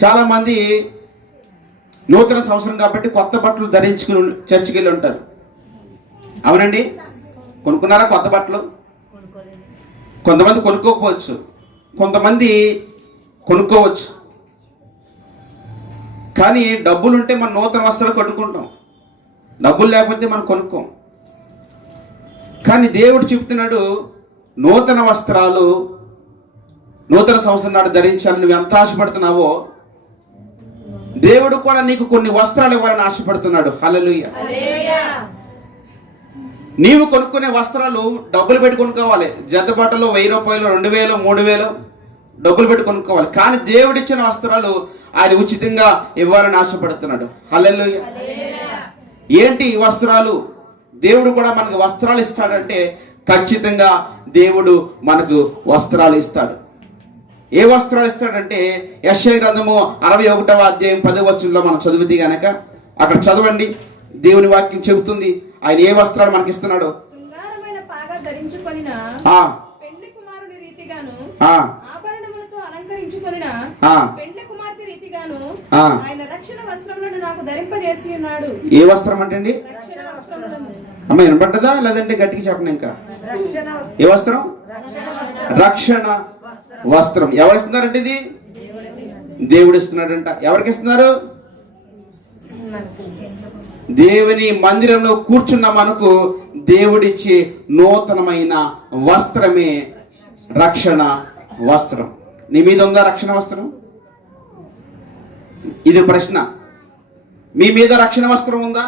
చాలా మంది నూతన సంవత్సరం కాబట్టి కొత్త బట్టలు ధరించుకుని చర్చికి వెళ్ళి ఉంటారు. అవునండి, కొనుక్కున్నారా కొత్త బట్టలు? కొంతమంది కొనుక్కోకపోవచ్చు, కొంతమంది కొనుక్కోవచ్చు. కానీ డబ్బులు ఉంటే మనం నూతన వస్త్రాలు కొనుక్కుంటాం, డబ్బులు లేకపోతే మనం కొనుక్కోం. కానీ దేవుడు చెప్తున్నాడు, నూతన వస్త్రాలు నూతన సంవత్సరం నాడు ధరించాలని నువ్వు ఎంత ఆశపడుతున్నావో దేవుడు కూడా నీకు కొన్ని వస్త్రాలు ఇవ్వాలని ఆశపడుతున్నాడు. హల్లెలూయా. నీవు కొనుక్కునే వస్త్రాలు డబ్బులు పెట్టి కొనుక్కోవాలి. జత బట్టలు 1000 రూపాయలు, 2000, 3000 డబ్బులు పెట్టి కొనుక్కోవాలి. కానీ దేవుడిచ్చిన వస్త్రాలు ఆయన ఉచితంగా ఇవ్వాలని ఆశపడుతున్నాడు. హల్లెలూయా. ఏంటి ఈ వస్త్రాలు? దేవుడు కూడా మనకు వస్త్రాలు ఇస్తాడంటే ఖచ్చితంగా దేవుడు మనకు వస్త్రాలు ఇస్తాడు. ఏ వస్త్రాలు ఇస్తాడంటే యెషయా గ్రంథము 61వ అధ్యాయం 10వ వచనంలో మనం చదివితే గనక అక్కడ చదవండి. దేవుని వాక్యం చెబుతుంది ఆయన ఏ వస్త్రాలు మనకి ఇస్తున్నాడు. శృంగారమైన పాగా ధరించుకొనిన పెండ్లి కుమారుని రీతిగాను ఆభరణములతో అలంకరించుకొనిన పెండ్లి కుమార్తె రీతిగాను ఆయన రక్షణ వస్త్రములను నాకు ధరింపజేసి ఉన్నాడు. ఏ వస్త్రం అంటే అండి? అమ్మ వినపడ్డదా లేదంటే గట్టిగా చెప్పండి. ఇంకా ఏ వస్త్రం? రక్షణ వస్త్రం. ఎవరు ఇస్తున్నారంటే ఇది? దేవుడు ఇస్తున్నాడంట. ఎవరికి ఇస్తున్నారు? దేవుని మందిరంలో కూర్చున్న మనకు దేవుడిచ్చే నూతనమైన వస్త్రమే రక్షణ వస్త్రం. నీ మీద ఉందా రక్షణ వస్త్రం? ఇది ప్రశ్న. మీ మీద రక్షణ వస్త్రం ఉందా?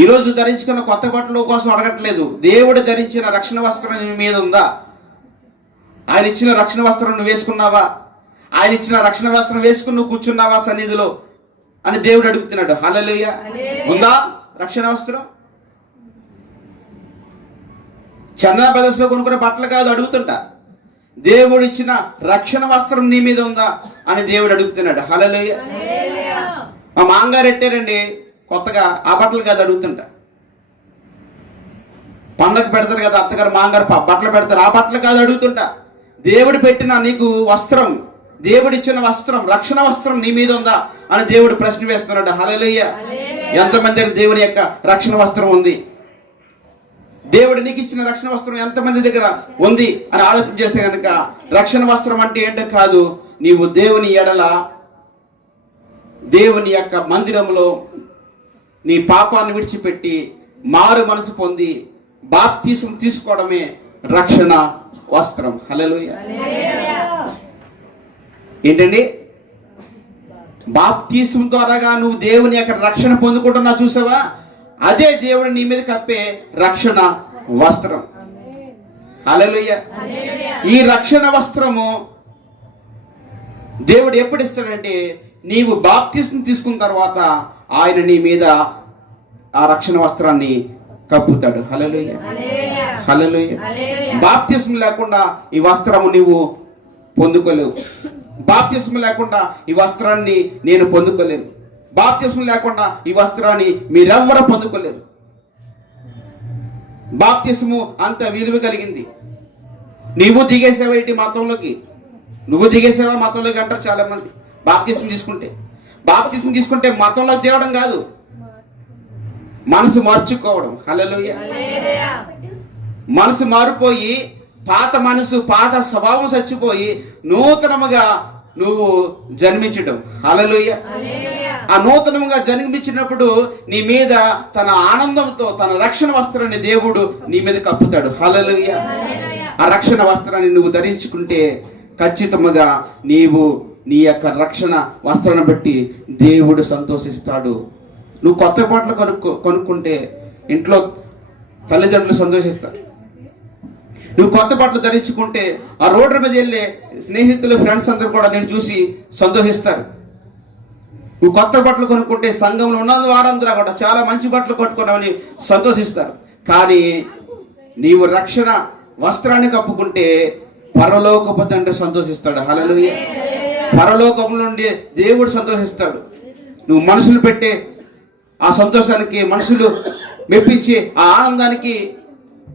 ఈరోజు ధరించుకున్న కొత్త బట్టల కోసం అడగట్లేదు. దేవుడు ధరించిన రక్షణ వస్త్రం నీ మీద ఉందా? ఆయన ఇచ్చిన రక్షణ వస్త్రం నువ్వు వేసుకున్నావా? ఆయన ఇచ్చిన రక్షణ వస్త్రం వేసుకుని నువ్వు కూర్చున్నావా సన్నిధిలో అని దేవుడు అడుగుతున్నాడు. హల్లెలూయా. ఉందా రక్షణ వస్త్రం? చందన ప్రదర్శనలో కొనుక్కునే బట్టలు కాదు అడుగుతుంటా, దేవుడు ఇచ్చిన రక్షణ వస్త్రం నీ మీద ఉందా అని దేవుడు అడుగుతున్నాడు. హల్లెలూయా. మా మాంగారు ఎట్టారండి కొత్తగా, ఆ బట్టలు కాదు అడుగుతుంటా. పండగ పెడతారు కదా అత్తగారు మాంగారు బట్టలు పెడతారు, ఆ బట్టలు కాదు అడుగుతుంటా. దేవుడు పెట్టిన నీకు వస్త్రం, దేవుడిచ్చిన వస్త్రం, రక్షణ వస్త్రం నీ మీద ఉందా అని దేవుడు ప్రశ్న వేస్తున్నాడు. హల్లెలూయా. ఎంతమంది దేవుని యొక్క రక్షణ వస్త్రం ఉంది? దేవుడు నీకు ఇచ్చిన రక్షణ వస్త్రం ఎంతమంది దగ్గర ఉంది అని ఆలోచన చేస్తే కనుక రక్షణ వస్త్రం అంటే ఏంటో కాదు, నీవు దేవుని ఎడల దేవుని యొక్క మందిరంలో నీ పాపాన్ని విడిచిపెట్టి మారు మనసు పొంది బాప్తిసం తీసుకోవడమే రక్షణ వస్త్రం. హల్లెలూయా. ఏంటండి? బాప్తిసం ద్వారాగా నువ్వు దేవుని యొక్క రక్షణ పొందుకుంటున్నా చూసావా? అదే దేవుడు నీ మీద కప్పే రక్షణ వస్త్రం. హల్లెలూయా. ఈ రక్షణ వస్త్రము దేవుడు ఎప్పుడు ఇస్తాడంటే నీవు బాప్తిసం తీసుకున్న తర్వాత ఆయన నీ మీద ఆ రక్షణ వస్త్రాన్ని కప్పుతాడు. హల్లెలూయా. హల్లెలూయా. బాప్తిసం లేకుండా ఈ వస్త్రము నీవు పొందుకోలేవు. బాప్తిసం లేకుండా ఈ వస్త్రాన్ని నేను పొందుకోలేను. బాప్తిసం లేకుండా ఈ వస్త్రాన్ని మీరెవ్వరూ పొందుకోలేరు. బాప్తిసము అంత విలువ కలిగింది. నీవు దిగేసావా ఏంటి మతంలోకి? నువ్వు దిగేసావా మతంలోకి అంటారు చాలా మంది. బాప్తిసం తీసుకుంటే మతంలోకి దిగడం కాదు, మనసు మార్చుకోవడం. హల్లెలూయా. మనసు మారిపోయి పాత మనసు, పాత స్వభావం చచ్చిపోయి నూతనముగా నువ్వు జన్మించడం. హల్లెలూయా. ఆ నూతనముగా జన్మించినప్పుడు నీ మీద తన ఆనందంతో తన రక్షణ వస్త్రాన్ని దేవుడు నీ మీద కప్పుతాడు. హల్లెలూయా. ఆ రక్షణ వస్త్రాన్ని నువ్వు ధరించుకుంటే ఖచ్చితంగా నీవు నీ యొక్క రక్షణ వస్త్రాన్ని బట్టి దేవుడు సంతోషిస్తాడు. నువ్వు కొత్త బట్టలు కొనుక్కుంటే ఇంట్లో తల్లిదండ్రులు సంతోషిస్తారు. నువ్వు కొత్త బట్టలు ధరించుకుంటే ఆ రోడ్డు మీద వెళ్ళే స్నేహితులు, ఫ్రెండ్స్ అందరూ కూడా నేను చూసి సంతోషిస్తారు. నువ్వు కొత్త బట్టలు కొనుక్కుంటే సంఘంలో ఉన్న వారందరూ కూడా చాలా మంచి బట్టలు కొట్టుకున్నామని సంతోషిస్తారు. కానీ నీవు రక్షణ వస్త్రాన్ని కప్పుకుంటే పరలోకపు తండ్రి సంతోషిస్తాడు. హల్లెలూయా. పరలోకం నుండి దేవుడు సంతోషిస్తాడు. నువ్వు మనుషులు పెట్టే ఆ సంతోషానికి, మనుషులు మెప్పించి ఆ ఆనందానికి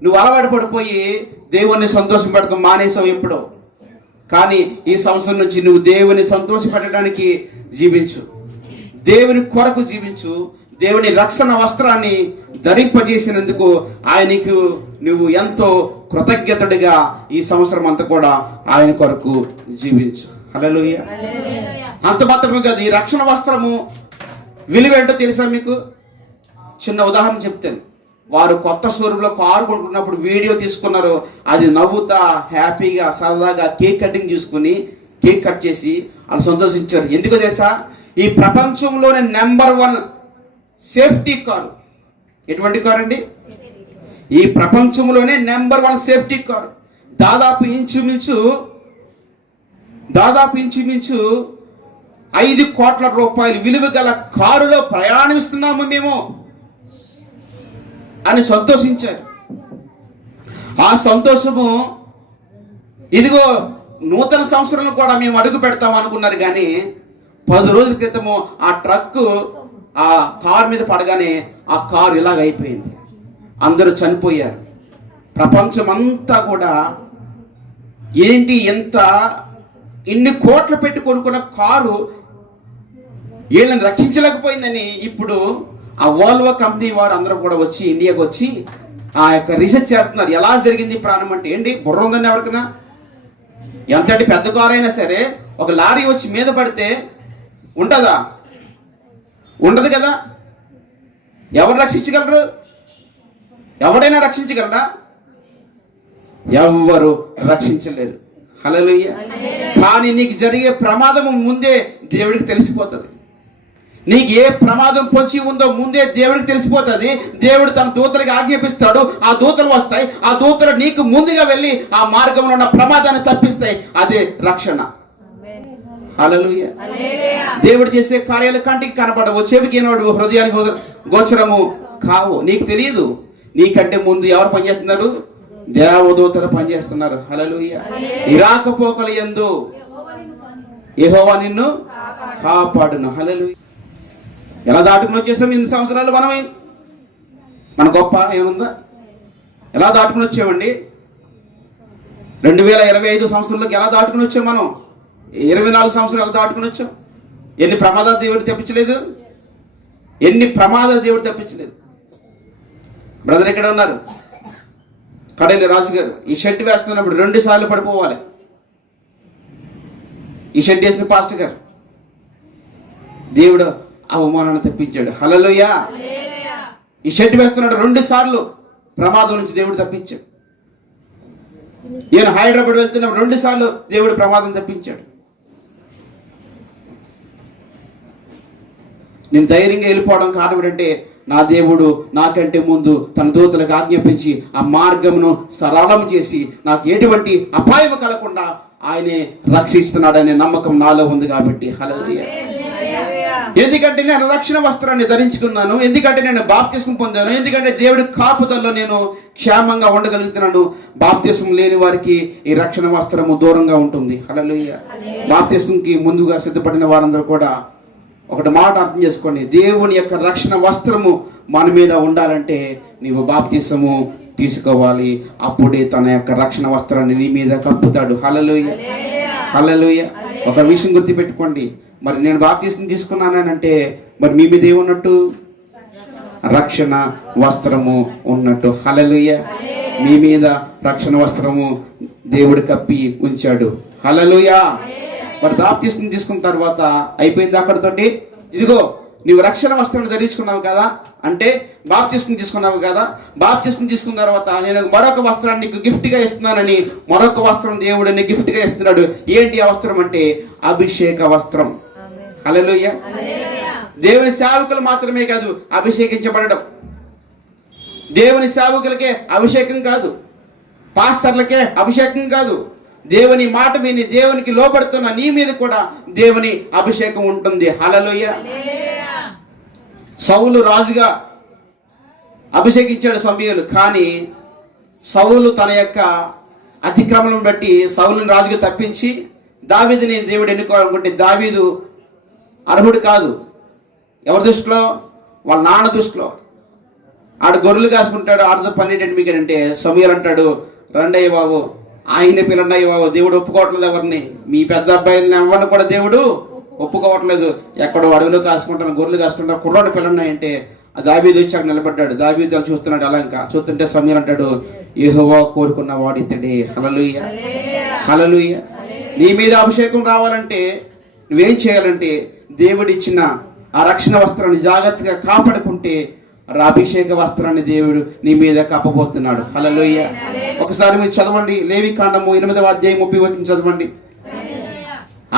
నువ్వు అలవాటు పడిపోయి దేవుణ్ణి సంతోషం పెడతాం మానేసావు. ఎప్పుడో కానీ ఈ సంవత్సరం నుంచి నువ్వు దేవుని సంతోషపెట్టడానికి జీవించు, దేవుని కొరకు జీవించు. దేవుని రక్షణ వస్త్రాన్ని ధరింపజేసినందుకు ఆయనకు నువ్వు ఎంతో కృతజ్ఞతడిగా ఈ సంవత్సరం అంతా కూడా ఆయన కొరకు జీవించు. హల్లెలూయా. అంత మాత్రమే కాదు, ఈ రక్షణ వస్త్రము విలువ ఏంటో తెలుసా మీకు? చిన్న ఉదాహరణ చెప్తాను. వారు కొత్త షోరూంలో కారు కొనుక్కున్నప్పుడు వీడియో తీసుకున్నారు. అది నవ్వుతా హ్యాపీగా సరదాగా కేక్ కటింగ్ చేసుకుని కేక్ కట్ చేసి వాళ్ళు సంతోషించారు. ఎందుకో తెలుసా? ఈ ప్రపంచంలోనే నెంబర్ 1 సేఫ్టీ కారు. ఎటువంటి కారు అండి? ఈ ప్రపంచంలోనే నెంబర్ 1 సేఫ్టీ కారు. దాదాపు ఇంచుమించు 5 కోట్ల రూపాయలు విలువ గల కారులో ప్రయాణిస్తున్నాము మేము అని సంతోషించారు. ఆ సంతోషము ఇదిగో నూతన సంవత్సరంలో కూడా మేము అడుగు పెడతాం అనుకున్నారు. కానీ 10 రోజుల క్రితము ఆ ట్రక్కు ఆ కారు మీద పడగానే ఆ కారు ఇలాగ అయిపోయింది. అందరూ చనిపోయారు. ప్రపంచం అంతా కూడా ఏంటి ఇన్ని కోట్లు పెట్టి కొనుక్కున్న కారు వీళ్ళని రక్షించలేకపోయిందని ఇప్పుడు ఆ వోల్వో కంపెనీ వారు అందరూ కూడా వచ్చి ఇండియాకి వచ్చి ఆ యొక్క రీసెర్చ్ చేస్తున్నారు. ఎలా జరిగింది ప్రాణం అంటే ఏంటి? బుర్ర ఉందండి ఎవరికైనా? ఎంతటి పెద్ద కారు అయినా సరే ఒక లారీ వచ్చి మీద పడితే ఉంటుందా? ఉండదు కదా. ఎవరు రక్షించగలరు? ఎవడైనా రక్షించగలరా? ఎవ్వరు రక్షించలేరు. హల్లెలూయా. కానీ నీకు జరిగే ప్రమాదము ముందే దేవుడికి తెలిసిపోతుంది. నీకు ఏ ప్రమాదం పొంచి ఉందో ముందే దేవుడికి తెలిసిపోతుంది. దేవుడు తన దూతలకు ఆజ్ఞాపిస్తాడు. ఆ దూతలు వస్తాయి. ఆ దూతలు నీకు ముందుగా వెళ్ళి ఆ మార్గంలో ఉన్న ప్రమాదాన్ని తప్పిస్తాయి. అదే రక్షణ. హల్లెలూయా. దేవుడు చేసే కార్యాలు కంటికి కనపడవు, చెవికి వినబడవు, హృదయానికి గోచరము కావు. నీకు తెలియదు. నీకంటే ముందు ఎవరు పనిచేస్తున్నారు? దేవదూతలు పనిచేస్తున్నారు. హల్లెలూయా. ఇరాకపోకల యందు యెహోవా నిన్ను కాపాడును. హల్లెలూయా. ఎలా దాటుకుని వచ్చేసాం ఇన్ని సంవత్సరాలు? మన గొప్ప ఏముందా? ఎలా దాటుకుని వచ్చామండి? 2025 సంవత్సరంలోకి ఎలా దాటుకుని వచ్చాం? మనం 24 సంవత్సరాలు ఎలా దాటుకుని వచ్చాం? ఎన్ని ప్రమాదాలు దేవుడు తెప్పించలేదు? ఎన్ని ప్రమాదాలు దేవుడు తెప్పించలేదు? బ్రదర్ ఎక్కడ ఉన్నారు? కడలి రాజు గారు ఈ షర్ట్ వేస్తున్నప్పుడు 2 సార్లు పడిపోవాలి. ఈ షర్ట్ వేసిన పాస్టర్ గారు దేవుడు అవమానాన్ని తప్పించాడు. హల్లెలూయా. ఈ షర్ట్ వేస్తున్నాడు 2 సార్లు ప్రమాదం నుంచి దేవుడు తప్పించాడు. ఈయన హైదరాబాద్ వెళ్తున్నప్పుడు 2 సార్లు దేవుడు ప్రమాదం తప్పించాడు. నేను ధైర్యంగా వెళ్ళిపోవడం కారణం ఏంటంటే నా దేవుడు నాకంటే ముందు తన దూతలకు ఆజ్ఞాపించి ఆ మార్గమును సరళం చేసి నాకు ఎటువంటి అపాయం కలగకుండా ఆయనే రక్షిస్తున్నాడనే నమ్మకం నాలో ఉంది కాబట్టి. హల్లెలూయా. ఎందుకంటే నేను రక్షణ వస్త్రాన్ని ధరించుకున్నాను, ఎందుకంటే నేను బాప్తిస్మం పొందాను, ఎందుకంటే దేవుడి కాపుదల్లో నేను క్షేమంగా ఉండగలుగుతున్నాను. బాప్తిస్మం లేని వారికి ఈ రక్షణ వస్త్రము దూరంగా ఉంటుంది. హల్లెలూయా. బాప్తిస్మంకి ముందుగా సిద్ధపడిన వారందరూ కూడా ఒకటి మాట అర్థం చేసుకోండి. దేవుని యొక్క రక్షణ వస్త్రము మన మీద ఉండాలంటే నీవు బాప్తిస్మము తీసుకోవాలి. అప్పుడే తన యొక్క రక్షణ వస్త్రాన్ని నీ మీద కప్పుతాడు. హల్లెలూయా. హల్లెలూయా. ఒక విషయం గుర్తుపెట్టుకోండి. మరి నేను బాప్తిస్మం తీసుకున్నానంటే మరి మీ మీద ఏమున్నట్టు? రక్షణ వస్త్రము ఉన్నట్టు. హల్లెలూయా. మీ మీద రక్షణ వస్త్రము దేవుడు కప్పి ఉంచాడు. హల్లెలూయా. మరి బాప్తిస్మం తీసుకున్న తర్వాత అయిపోయింది అక్కడితోటి. ఇదిగో నీవు రక్షణ వస్త్రాన్ని ధరించుకున్నావు కదా, అంటే బాప్తిస్మం తీసుకున్నావు కదా. బాప్తిస్మం తీసుకున్న తర్వాత నేను మరొక వస్త్రాన్ని నీకు గిఫ్ట్గా ఇస్తున్నానని మరొక వస్త్రం దేవుడు నీకు గిఫ్ట్గా ఇస్తున్నాడు. ఏంటి ఆ వస్త్రం అంటే? అభిషేక వస్త్రం. హల్లెలూయా. దేవుని సేవకులు మాత్రమే కాదు అభిషేకించబడడం. దేవుని సేవకులకే అభిషేకం కాదు, పాస్టర్లకే అభిషేకం కాదు. దేవుని మాట విని దేవునికి లోబడుతున్న నీ మీద కూడా దేవుని అభిషేకం ఉంటుంది. హల్లెలూయా. సౌలు రాజుగా అభిషేకించాడు సమూయేలు. కానీ సౌలు తన యొక్క అతిక్రమణం బట్టి సౌలుని రాజుగా తప్పించి దావీదుని దేవుడు ఎన్నుకోవాలనుకుంటే దావీదు అర్హుడు కాదు. ఎవరి దృష్టిలో? వాళ్ళ నాన్న దృష్టిలో. ఆడు గొర్రెలు కాసుకుంటాడు, ఆడుతో పన్నెండు మీకు అంటే సమూయేలు అంటాడు, రండయ్య బాబు ఆయన పిల్లండి దేవుడు ఒప్పుకోవట్లేదు ఎవరిని. మీ పెద్ద అబ్బాయిని ఎవరిని కూడా దేవుడు ఒప్పుకోవట్లేదు. ఎక్కడో అడవిలో కాసుకుంటాను, గొర్రెలు కాసుకుంటాను, కుర్రాడు పిల్లండి అంటే దావీదు వచ్చి అక్కడ నిలబడ్డాడు. దావీదు చూస్తున్నాడు. అలా ఇంకా చూస్తుంటే సమీర్ అంటాడు, యెహోవా కోరుకున్న వాడు ఇతడే. హల్లెలూయా, హల్లెలూయా. నీ మీద అభిషేకం రావాలంటే నువ్వేం చేయాలంటే దేవుడిచ్చిన ఆ రక్షణ వస్త్రాన్ని జాగ్రత్తగా కాపాడుకుంటే అభిషేక వస్త్రాన్ని దేవుడు నీ మీద కప్పబోతున్నాడు. హల్లెలూయా. ఒకసారి మీరు చదవండి, లేవికాండము 8వ అధ్యాయం 30 వచనం చదవండి.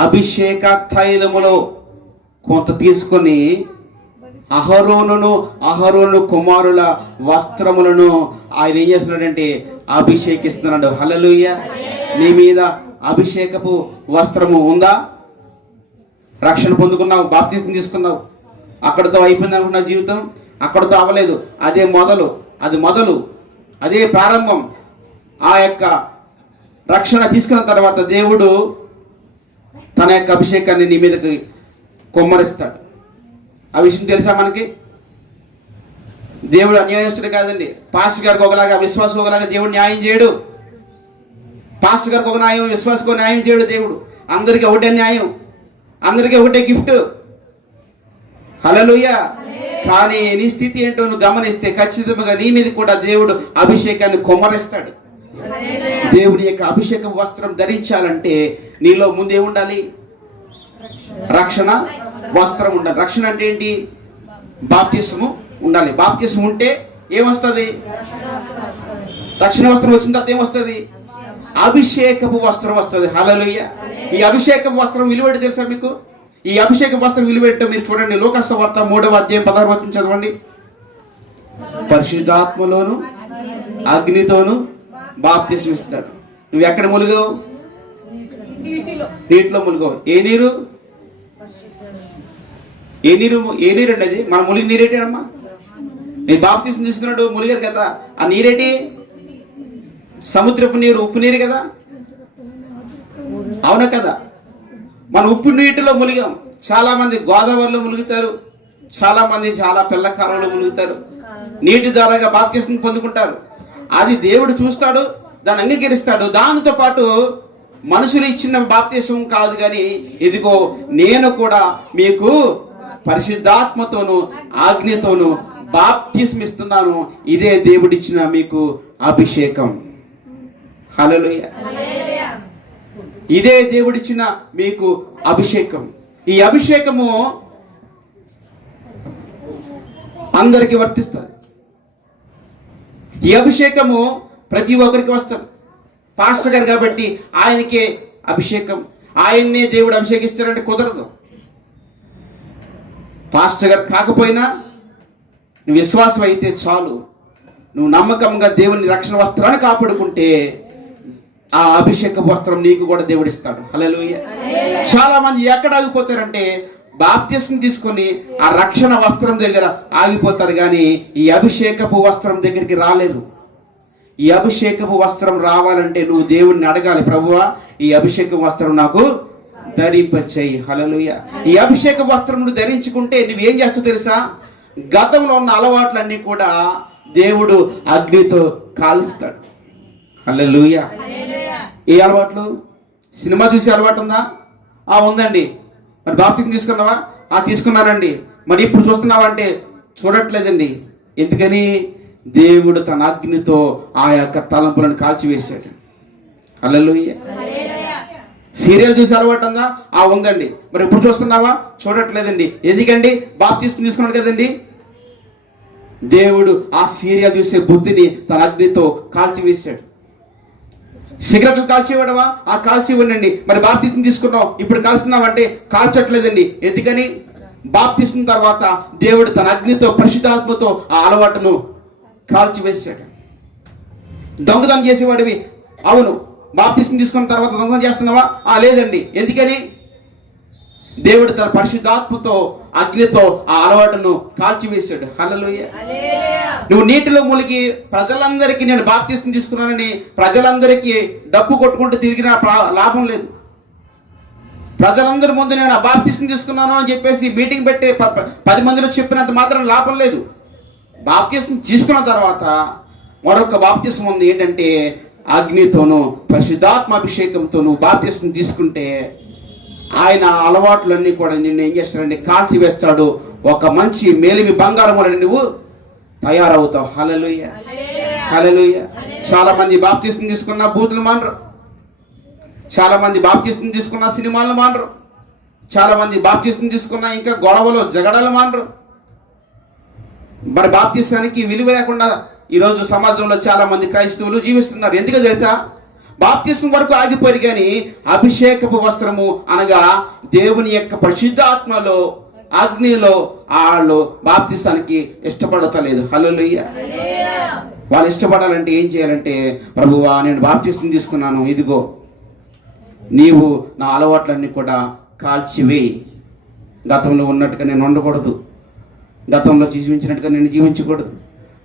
అభిషేక తైలములో కొంత తీసుకొని అహరోను కుమారుల వస్త్రములను ఆయన ఏం చేస్తున్నాడంటే అభిషేకిస్తున్నాడు. హల్లెలూయా. నీ మీద అభిషేకపు వస్త్రము ఉందా? రక్షణ పొందుకున్నావు, బాప్తిసం తీసుకున్నావు, అక్కడితో అయిపోయింది అనుకున్న జీవితం. అక్కడితో అవ్వలేదు. అదే మొదలు, అదే ప్రారంభం. ఆ యొక్క రక్షణ తీసుకున్న తర్వాత దేవుడు తన యొక్క అభిషేకాన్ని నీ మీదకి కొమ్మరిస్తాడు. ఆ విషయం తెలుసా మనకి? దేవుడు అన్యాయస్తుడు కాదండి. పాస్టర్ గారికి ఒకలాగా, విశ్వాసం ఒకలాగా దేవుడు న్యాయం చేయడు. పాస్టర్ గారికి ఒక న్యాయం, విశ్వాసకు న్యాయం చేయడు దేవుడు. అందరికీ ఒకటే న్యాయం, అందరికీ ఒకటే గిఫ్ట్. హల్లెలూయా. కానీ నీ స్థితి ఏంటో నువ్వు గమనిస్తే ఖచ్చితంగా నీ మీద కూడా దేవుడు అభిషేకాన్ని కొమ్మరిస్తాడు. దేవుని యొక్క అభిషేక వస్త్రం ధరించాలంటే నీలో ముందే ఉండాలి రక్షణ వస్త్రం ఉండాలి. రక్షణ అంటే ఏంటి? బాప్తిసము ఉండాలి. బాప్తిసం ఉంటే ఏమొస్తుంది? రక్షణ వస్త్రం వచ్చిన తర్వాత ఏమొస్తుంది? అభిషేకపు వస్త్రం వస్తుంది. హల్లెలూయా. ఈ అభిషేకపు వస్త్రం విలువేంటి తెలుసా మీకు? ఈ అభిషేక వస్త్రం విలువేంటో మీరు చూడండి. లూకాసు వార్త 3వ అధ్యాయం 16వ వచనం చదవండి. పరిశుద్ధాత్మలోను అగ్నితోను బాప్తిసం ఇస్తాడు. నువ్వు ఎక్కడ ములుగావు? నీటిలో ములుగావు. ఏ నీరు అండి అది? మన ములిగి నీరేటమ్మా? నీ బాప్తిసం తీసుకున్నాడు, ములిగారు కదా. ఆ నీరేటి? సముద్రపు నీరు, ఉప్పు నీరు కదా, అవునా కదా? మన ఉప్పు నీటిలో ములిగాం. చాలా మంది గోదావరిలో ములుగుతారు, చాలా మంది చాలా పిల్ల కాలంలో ములుగుతారు, నీటి ద్వారాగా బాప్తిసం పొందుకుంటారు. అది దేవుడు చూస్తాడు, దాన్ని అంగీకరిస్తాడు. దానితో పాటు మనుషులు ఇచ్చిన బాప్తిసం కాదు, కానీ ఇదిగో నేను కూడా మీకు పరిశుద్ధాత్మతోను అగ్నితోను బాప్తిసం ఇస్తున్నాను. ఇదే దేవుడిచ్చిన మీకు అభిషేకం. హల్లెలూయా. ఇదే దేవుడిచ్చిన మీకు అభిషేకం. ఈ అభిషేకము అందరికి వర్తిస్తుంది. ఈ అభిషేకము ప్రతి ఒక్కరికి వస్తుంది. పాస్టర్ గారు కాబట్టి ఆయనకే అభిషేకం, ఆయన్నే దేవుడు అభిషేకిస్తారంటే కుదరదు. పాస్టర్ గారు కాకపోయినా నువ్వు విశ్వాసం అయితే చాలు. నువ్వు నమ్మకంగా దేవుని రక్షణ వస్త్రాన్ని కాపాడుకుంటే ఆ అభిషేక వస్త్రం నీకు కూడా దేవుడు ఇస్తాడు. హల్లెలూయా. చాలా మంది ఎక్కడ ఆగిపోతారంటే బాప్తిసం తీసుకొని ఆ రక్షణ వస్త్రం దగ్గర ఆగిపోతారు, కానీ ఈ అభిషేకపు వస్త్రం దగ్గరికి రాలేదు. ఈ అభిషేకపు వస్త్రం రావాలంటే నువ్వు దేవుడిని అడగాలి, ప్రభువా ఈ అభిషేక వస్త్రం నాకు ధరింపచేయి. హల్లెలూయా. ఈ అభిషేక వస్త్రం నువ్వు ధరించుకుంటే నువ్వేం చేస్తావు తెలుసా? గతంలో ఉన్న అలవాట్లన్నీ కూడా దేవుడు అగ్నితో కాలుస్తాడు. హల్లెలూయా. ఏ అలవాట్లు? సినిమా చూసే అలవాటు ఉందా? ఉందండి. మరి బాప్తిసం తీసుకున్నావా? తీసుకున్నానండి. మరి ఇప్పుడు చూస్తున్నావా అంటే చూడట్లేదండి. ఎందుకని? దేవుడు తన అగ్నితో ఆ యొక్క తలంపులను కాల్చివేశాడు. హల్లెలూయా. సీరియల్ చూసే అలవాటు ఉందా? ఉందండి. మరి ఇప్పుడు చూస్తున్నావా? చూడట్లేదండి. ఎందుకండి? బాప్తిసం తీసుకున్నాడు కదండి. దేవుడు ఆ సీరియల్ చూసే బుద్ధిని తన అగ్నితో కాల్చివేశాడు. సిగరెట్లు కాల్చేవాడవా? కాల్చివ్వండి. మరి బాప్తిసం తీసుకున్నావు, ఇప్పుడు కాల్స్తున్నావంటే కాల్చట్లేదండి. ఎందుకని? బాప్తిసం తర్వాత దేవుడు తన అగ్నితో పరిశుద్ధాత్మతో ఆ అలవాటును కాల్చివేశాడు. దొంగతనం చేసేవాడివి, అవును. బాప్తిసం తీసుకున్న తర్వాత దొంగతనం చేస్తున్నావా? లేదండి. ఎందుకని? దేవుడు తన పరిశుద్ధాత్మతో అగ్నితో ఆ అలవాటును కాల్చివేశాడు. హల్లెలూయా. నువ్వు నీటిలో మునిగి ప్రజలందరికీ నేను బాప్తిసం తీసుకున్నానని ప్రజలందరికీ డప్పు కొట్టుకుంటూ తిరిగినా లాభం లేదు. ప్రజలందరి ముందు నేను ఆ బాప్తిసం తీసుకున్నాను అని చెప్పేసి మీటింగ్ పెట్టి 10 మందిలో చెప్పినంత మాత్రం లాభం లేదు. బాప్తిసం తీసుకున్న తర్వాత మరొక బాప్తిసం ఉంది. ఏంటంటే అగ్నితోనూ పరిశుద్ధాత్మ అభిషేకంతోనూ బాప్తిస్మం తీసుకుంటే ఆయన అలవాట్లన్నీ కూడా నిన్ను ఏం చేస్తాడంటే కాల్చివేస్తాడు. ఒక మంచి మేలిమి బంగారం వలన నువ్వు తయారవుతావు. హల్లెలూయా, హల్లెలూయా. చాలా మంది బాప్తిస్మం తీసుకున్న బూతులు మానరు, చాలా మంది బాప్తిస్మం తీసుకున్న సినిమాలను మానరు, చాలా మంది బాప్తిస్మం తీసుకున్న ఇంకా గొడవలు జగడాలు మానరు. మరి బాప్తిస్మానికి విలువ లేకుండా ఈరోజు సమాజంలో చాలా మంది క్రైస్తవులు జీవిస్తున్నారు. ఎందుకో తెలుసా? బాప్తిస్మం వరకు ఆగిపోయి, కానీ అభిషేకపు వస్త్రము అనగా దేవుని యొక్క పరిశుద్ధాత్మలో అగ్నిలో వాళ్ళు బాప్తిస్మానికి ఇష్టపడతలేదు. హల్లెలూయా. వాళ్ళు ఇష్టపడాలంటే ఏం చేయాలంటే, ప్రభువా నేను బాప్తిస్మం తీసుకున్నాను, ఇదిగో నీవు నా అలవాట్లన్నీ కూడా కాల్చివేయి. గతంలో ఉన్నట్టుగా నేను ఉండకూడదు, గతంలో జీవించినట్టుగా నేను జీవించకూడదు,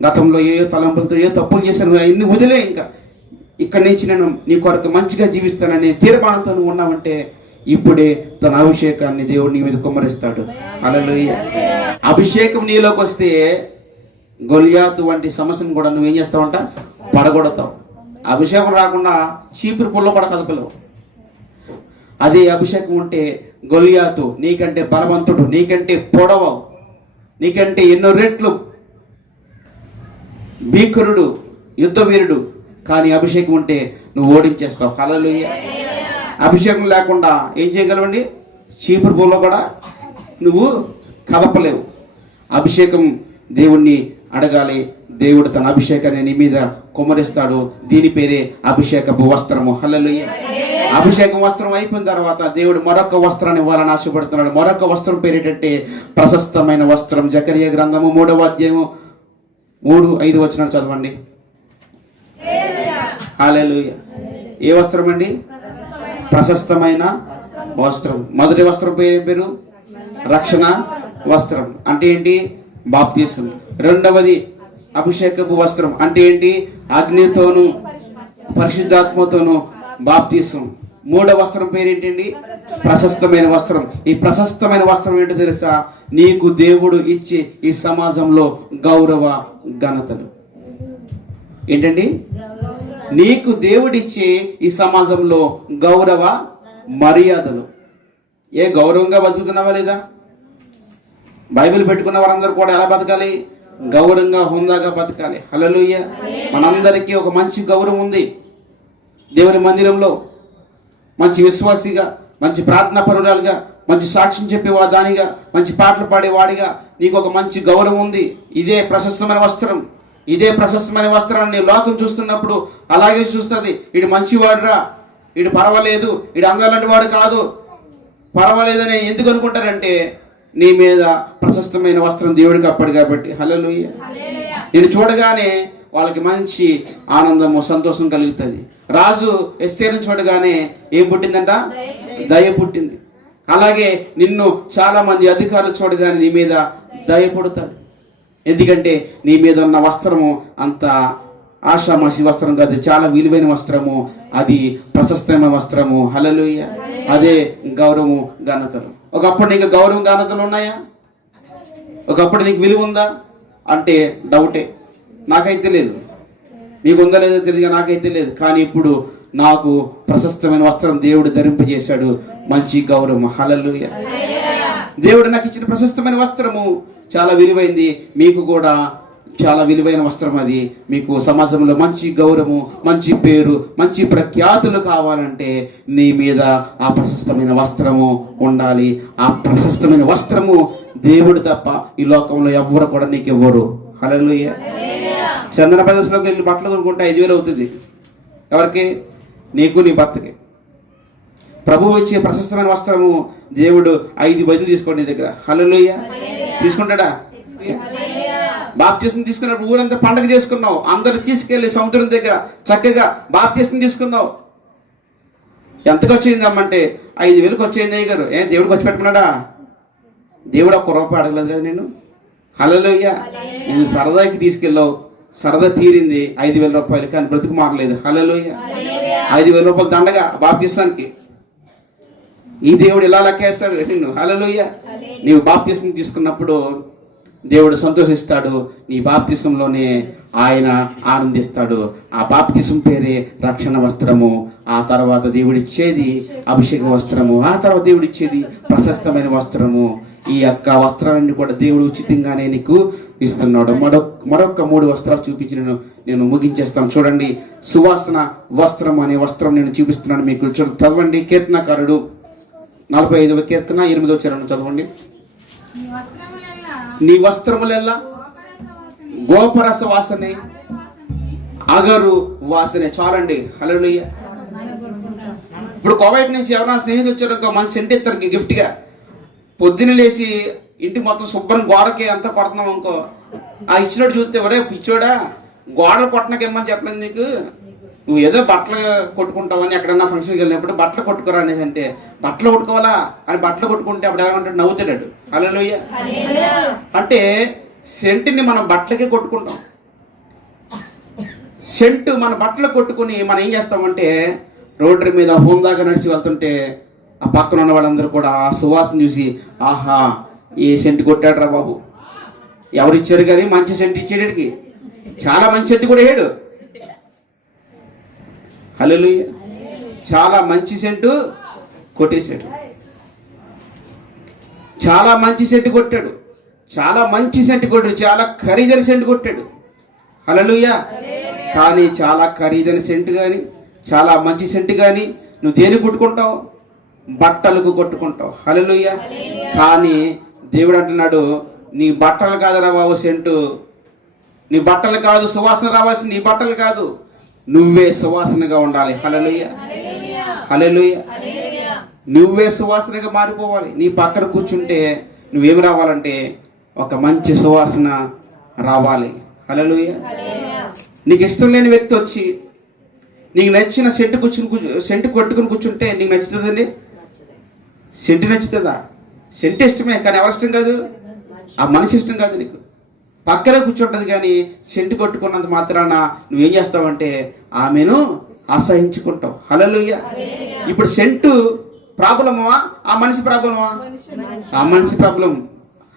గతంలో ఏ తలంపులతో ఏ తప్పులు చేశాను అవన్నీ వదిలే, ఇంకా ఇక్కడి నుంచి నేను నీ కొరకు మంచిగా జీవిస్తానని తీర్మానంతో నువ్వు ఉన్నావంటే ఇప్పుడే తన అభిషేకాన్ని దేవుడు నీ మీద కుమ్మరిస్తాడు. హల్లెలూయా. అభిషేకం నీలోకి వస్తే గొలియాతు వంటి సమస్యను కూడా నువ్వేం చేస్తావంట? పడగొడతావు. అభిషేకం రాకుండా చీపురు పుల్ల కూడా కదపలేవు. అదే అభిషేకం ఉంటే గొలియాతు నీకంటే బలవంతుడు, నీకంటే పొడవ, నీకంటే ఎన్నో రెట్లు భీకరుడు, యుద్ధ వీరుడు, కానీ అభిషేకం ఉంటే నువ్వు ఓడించేస్తావు. హల్లెలూయా. అభిషేకం లేకుండా ఏం చేయగలవండి? చీపురు పుల్ల కూడా నువ్వు కదపలేవు. అభిషేకం దేవుణ్ణి అడగాలి, దేవుడు తన అభిషేకాన్ని నీ మీద కుమ్మరిస్తాడు. దీని పేరే అభిషేకపు వస్త్రము. హల్లెలూయా. అభిషేకం వస్త్రం అయిపోయిన తర్వాత దేవుడు మరొక వస్త్రాన్ని ఇవ్వాలని ఆశపడుతున్నాడు. మరొక వస్త్రం పేరు ఏంటంటే ప్రశస్తమైన వస్త్రం. జకరియా గ్రంథము 3వ అధ్యాయము 3-5 వచనాలు చదవండి. హల్లెలూయా. ఏ వస్త్రం అండి? ప్రశస్తమైన వస్త్రం. మొదటి వస్త్రం పేరు రక్షణ వస్త్రం. అంటే ఏంటి? బాప్తిస్మం. రెండవది అభిషేకపు వస్త్రం. అంటే ఏంటి? అగ్నితోను పరిశుద్ధాత్మతోను బాప్తిస్మం. మూడవ వస్త్రం పేరేంటండి? ప్రశస్తమైన వస్త్రం. ఈ ప్రశస్తమైన వస్త్రం ఏంటో తెలుసా? నీకు దేవుడు ఇచ్చే ఈ సమాజంలో గౌరవ ఘనతలు. ఏంటండి? నీకు దేవుడిచ్చే ఈ సమాజంలో గౌరవ మర్యాదలు. ఏ గౌరవంగా బతుకుతున్నావా లేదా? బైబిల్ పెట్టుకున్న వారందరూ కూడా ఎలా బతకాలి? గౌరవంగా, హుందాగా బతకాలి. హల్లెలూయా. మనందరికీ ఒక మంచి గౌరవం ఉంది దేవుని మందిరంలో. మంచి విశ్వాసిగా, మంచి ప్రార్థనా పరురాలుగా, మంచి సాక్ష్యం చెప్పేవాదానిగా, మంచి పాటలు పాడేవాడిగా నీకు ఒక మంచి గౌరవం ఉంది. ఇదే ప్రశస్తమైన వస్త్రం. ఇదే ప్రశస్తమైన వస్త్రాన్ని లోకం చూస్తున్నప్పుడు అలాగే చూస్తుంది. వీడు మంచివాడురా, వీడు పర్వాలేదు, వీడు అంగాలంటి వాడు కాదు, పర్వాలేదని ఎందుకు అనుకుంటారంటే నీ మీద ప్రశస్తమైన వస్త్రం దేవుడికి అప్పటి కాబట్టి. హల్లెలూయా. నేను చూడగానే వాళ్ళకి మంచి ఆనందము, సంతోషం కలుగుతుంది. రాజు ఎస్తేరును చూడగానే ఏం పుట్టిందంట? దయ పుట్టింది. అలాగే నిన్ను చాలా మంది అధికారులు చూడగానే నీ మీద దయ పుడుతుంది. ఎందుకంటే నీ మీద ఉన్న వస్త్రము అంత ఆషామాషి వస్త్రం కాదు, చాలా విలువైన వస్త్రము. అది ప్రశస్తమైన వస్త్రము. హల్లెలూయా. అదే గౌరవము, ఘనతలు. ఒకప్పుడు నీకు గౌరవం, ఘనతలు ఉన్నాయా? ఒకప్పుడు నీకు విలువ ఉందా అంటే డౌటే. నాకైతే లేదు. నీకు ఉందా లేదో తెలియదు, నాకైతే లేదు. కానీ ఇప్పుడు నాకు ప్రశస్తమైన వస్త్రం దేవుడు ధరింపజేశాడు, మంచి గౌరవం. హల్లెలూయా. దేవుడు నాకు ఇచ్చిన ప్రశస్తమైన వస్త్రము చాలా విలువైంది. మీకు కూడా చాలా విలువైన వస్త్రం. అది మీకు సమాజంలో మంచి గౌరవము, మంచి పేరు, మంచి ప్రఖ్యాతులు కావాలంటే నీ మీద ఆ ప్రశస్తమైన వస్త్రము ఉండాలి. ఆ ప్రశస్తమైన వస్త్రము దేవుడు తప్ప ఈ లోకంలో ఎవ్వరు కూడా నీకు ఇవ్వరు. హల్లెలూయా. చందన ప్రదర్శనలోకి వెళ్ళి బట్టలు కొనుక్కుంటే 5,000 అవుతుంది. ఎవరికి? నీకు, నీ భర్తకి. ప్రభువు ఇచ్చే ప్రశస్తమైన వస్త్రము దేవుడు 5,000 తీసుకోండి నీ దగ్గర. హల్లెలూయా. తీసుకుంటాడా? బాప్తిస్మం తీసుకున్నప్పుడు ఊరంతా పండగ చేసుకున్నావు. అందరు తీసుకెళ్లి సముద్రం దగ్గర చక్కగా బాప్తిస్మం తీసుకున్నావు. ఎంత ఖర్చు అయింది అమ్మంటే 5,000 ఖర్చు అయింది అయ్య గారు. దేవుడు ఖర్చు పెట్టుకున్నాడా? దేవుడు ఒక్క రూపాయి అడగలేదు కదా నేను. హల్లెలూయా. నేను సరదాకి తీసుకెళ్ళావు, సరదా తీరింది 5,000 రూపాయలు, కానీ బ్రతుకు మారలేదు. హల్లెలూయా. 5,000 రూపాయలు దండగా బాప్తిస్మానికి. ఈ దేవుడు ఇలా లెక్కేస్తాడు నిన్ను. హల్లెలూయా. నీవు బాప్తిస్మం తీసుకున్నప్పుడు దేవుడు సంతోషిస్తాడు. నీ బాప్తిసంలోనే ఆయన ఆనందిస్తాడు. ఆ బాప్తిసం పేరే రక్షణ వస్త్రము. ఆ తర్వాత దేవుడిచ్చేది అభిషేక వస్త్రము. ఆ తర్వాత దేవుడిచ్చేది ప్రశస్తమైన వస్త్రము. ఈ యొక్క వస్త్రాన్ని కూడా దేవుడు ఉచితంగానే నీకు ఇస్తున్నాడు. మరొక 3 వస్త్రాలు చూపించి నేను ముగించేస్తాను. చూడండి, సువాసన వస్త్రం అనే వస్త్రం నేను చూపిస్తున్నాను మీకు. చదవండి, కీర్తనకారుడు 45వ కీర్తన 8వ చరణం చదవండి. నీ వస్త్రములెల్లా గోపరస వాసనే, అగరు వాసనే. చాలండి, హల్లెలూయా. ఇప్పుడు కోవైట్ నుంచి ఎవరైనా స్నేహితులు వచ్చారు, ఇంకో మంచి సెంట్ ఇస్తారు గిఫ్ట్గా. పొద్దున్న లేచి ఇంటి మొత్తం శుభ్రం గోడకి అంతా కొడుతున్నాం అనుకో, ఆ ఇచ్చినట్టు చూస్తే ఒరే పిచ్చోడా, గోడలు కొట్టడానికి ఏమని చెప్పలేదు నీకు, నువ్వు ఏదో బట్టలు కొట్టుకుంటావని ఎక్కడన్నా ఫంక్షన్కి వెళ్ళినప్పుడు బట్టలు కొట్టుకోరా అనేసి అంటే, బట్టలు కొట్టుకోవాలా అని బట్టలు కొట్టుకుంటే అప్పుడు ఎలా ఉంటాడు, నవ్వుతాడు. హల్లెలూయా. అంటే సెంటుని మనం బట్టలకే కొట్టుకుంటాం. సెంటు మన బట్టలు కొట్టుకుని మనం ఏం చేస్తామంటే రోడ్డు మీద హోందాగా నడిచి వెళ్తుంటే ఆ పక్కన ఉన్న వాళ్ళందరూ కూడా ఆ సువాసన చూసి, ఆహా ఏ సెంటు కొట్టాడురా బాబు, ఎవరిచ్చారు కానీ మంచి సెంటు ఇచ్చేటికి, చాలా మంచి సెంటు కూడా వేయడు. హల్లెలూయా. చాలా మంచి సెంటు కొట్టేశాడు, చాలా మంచి సెంటు కొట్టాడు, చాలా మంచి సెంటు కొట్టాడు, చాలా ఖరీదైన సెంటు కొట్టాడు. హల్లెలూయా. కానీ చాలా ఖరీదైన సెంటు కానీ చాలా మంచి సెంటు కానీ నువ్వు దేనికి కొట్టుకుంటావు? బట్టలకు కొట్టుకుంటావు. హల్లెలూయా. కానీ దేవుడు అంటున్నాడు, నీ బట్టలు కాదురా బాబు సెంటు, నీ బట్టలు కాదు సువాసన రావాల్సిన, నీ బట్టలు కాదు, నువ్వే సువాసనగా ఉండాలి. హల్లెలూయా. హల్లెలూయా. నువ్వే సువాసనగా మారిపోవాలి. నీ పక్కన కూర్చుంటే నువ్వేమి రావాలంటే ఒక మంచి సువాసన రావాలి. హల్లెలూయా. నీకు ఇష్టం లేని వ్యక్తి వచ్చి నీకు నచ్చిన సెంటు కొట్టుకుని కూర్చుంటే నీకు నచ్చుతుందండి? సెంటు నచ్చుతుందా? సెంటు ఇష్టమే, కానీ ఎవరి ఇష్టం కాదు, ఆ మనిషి ఇష్టం కాదు. నీకు పక్కనే కూర్చుంటుంది, కానీ సెంటు కొట్టుకున్నంత మాత్రాన నువ్వేం చేస్తావంటే ఆమెను అసహించుకుంటావు. హల్లెలూయా. ఇప్పుడు సెంటు ప్రాబ్లమా ఆ మనిషి ప్రాబ్లమా? ఆ మనిషి ప్రాబ్లం.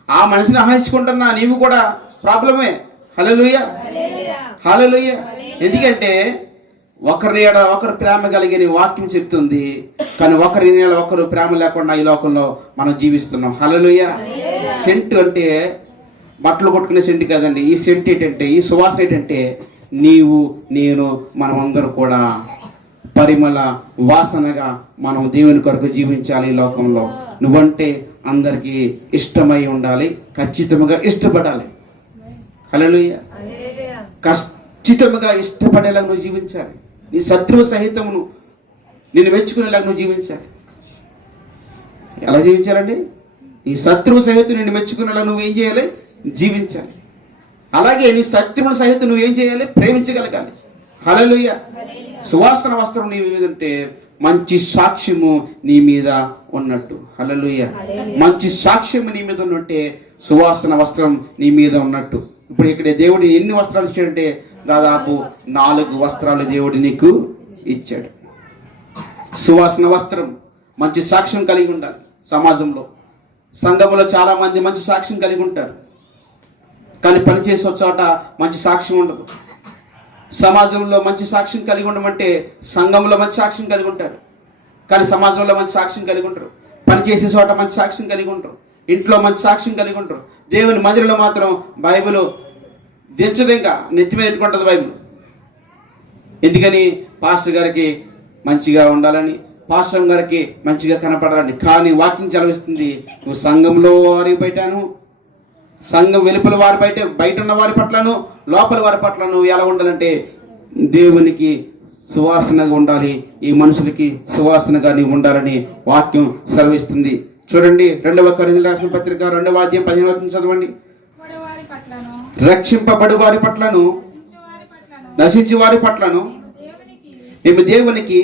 ఆ మనిషిని అసహించుకుంటున్నా నీవు కూడా ప్రాబ్లమే. హల్లెలూయా. హల్లెలూయా. ఎందుకంటే ఒకరి ఒకరు ప్రేమ కలిగిన వాక్యం చెప్తుంది, కానీ ఒకరి ఒకరు ప్రేమ లేకుండా ఈ లోకంలో మనం జీవిస్తున్నాం. హల్లెలూయా. సెంటు అంటే బట్టలు కొట్టుకునే సెంటు కాదండి. ఈ సెంటు ఏంటంటే, ఈ సువాసన ఏంటంటే నీవు నేను మనమందరూ కూడా పరిమళ వాసనగా మనం దేవుని కొరకు జీవించాలి. ఈ లోకంలో నువ్వంటే అందరికీ ఇష్టమై ఉండాలి, ఖచ్చితంగా ఇష్టపడాలి. హల్లెలూయా. ఖచ్చితంగా ఇష్టపడేలాగా నువ్వు జీవించాలి. నీ శత్రువు సహితమును నిన్ను మెచ్చుకునేలాగా నువ్వు జీవించాలి. ఎలా జీవించాలండి? నీ శత్రువు సహితం నిన్ను మెచ్చుకునేలా నువ్వేం చేయాలి? జీవించాలి. అలాగే నీ శత్రువుని సహితం నువ్వేం చేయాలి? ప్రేమించగలగాలి. హల్లెలూయా. సువాసన వస్త్రం నీ మీద ఉంటే మంచి సాక్ష్యము నీ మీద ఉన్నట్టు. హల్లెలూయా. మంచి సాక్ష్యము నీ మీద ఉన్నట్టే సువాసన వస్త్రం నీ మీద ఉన్నట్టు. ఇప్పుడు ఇక్కడ దేవుడు ఎన్ని వస్త్రాలు ఇచ్చాడంటే దాదాపు 4 వస్త్రాలు దేవుడు నీకు ఇచ్చాడు. సువాసన వస్త్రం, మంచి సాక్ష్యం కలిగి ఉండాలి. సమాజంలో సంఘంలో చాలా మంది మంచి సాక్ష్యం కలిగి ఉంటారు, కానీ పనిచేసే చోట మంచి సాక్ష్యం ఉండదు. సమాజంలో మంచి సాక్ష్యం కలిగి ఉండమంటే సంఘంలో మంచి సాక్ష్యం కలిగి ఉంటారు, కానీ సమాజంలో మంచి సాక్ష్యం కలిగి ఉంటారు. పనిచేసే చోట మంచి సాక్ష్యం కలిగి ఉంటారు, ఇంట్లో మంచి సాక్ష్యం కలిగి ఉంటారు. దేవుని మందిరంలో మాత్రం బైబిల్ దించదు, ఇంకా నెత్తి మీద పెట్టుకుంటుంది బైబిల్. ఎందుకని? పాస్టర్ గారికి మంచిగా ఉండాలని, పాస్టర్ గారికి మంచిగా కనపడాలని. కానీ వాక్యం చదివిస్తుంది, నువ్వు సంఘంలో వారి బయటను, సంఘం వెలుపల వారి బయట ఉన్న వారి పట్లను, లోపల వారి పట్ల నువ్వు ఎలా ఉండాలంటే దేవునికి సువాసనగా ఉండాలి, ఈ మనుషులకి సువాసనగా నీవు ఉండాలని వాక్యం సెలవిస్తుంది. చూడండి, 2వ కొరింథీయులకు రాసిన పత్రిక 2వ అధ్యాయం 15వ వచనం చదవండి. రక్షింపబడు వారి పట్లను, నశించు వారి పట్లను మేము దేవునికి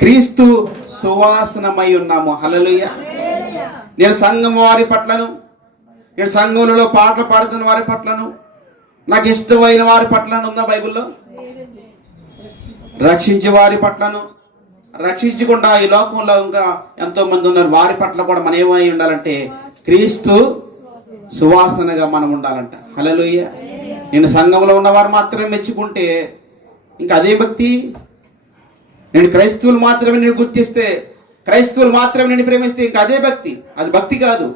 క్రీస్తు సువాసనమై ఉన్నాము. హల్లెలూయా. నేను సంఘం వారి పట్లను, నేను సంఘంలో పాటలు పాడుతున్న వారి పట్లను, నాకు ఇష్టమైన వారి పట్లను ఉందా బైబిల్లో? రక్షించే వారి పట్లను, రక్షించకుండా ఈ లోకంలో ఇంకా ఎంతో మంది ఉన్నారు, వారి పట్ల కూడా మనం ఏమై ఉండాలంటే క్రీస్తు సువాసనగా మనం ఉండాలంట. హల్లెలూయా. నేను సంఘంలో ఉన్నవారు మాత్రమే మెచ్చుకుంటే ఇంకా అదే భక్తి. నేను క్రైస్తవులు మాత్రమే నేను గుర్తిస్తే, క్రైస్తవులు మాత్రమే నేను ప్రేమిస్తే ఇంకా అదే భక్తి. అది భక్తి కాదు.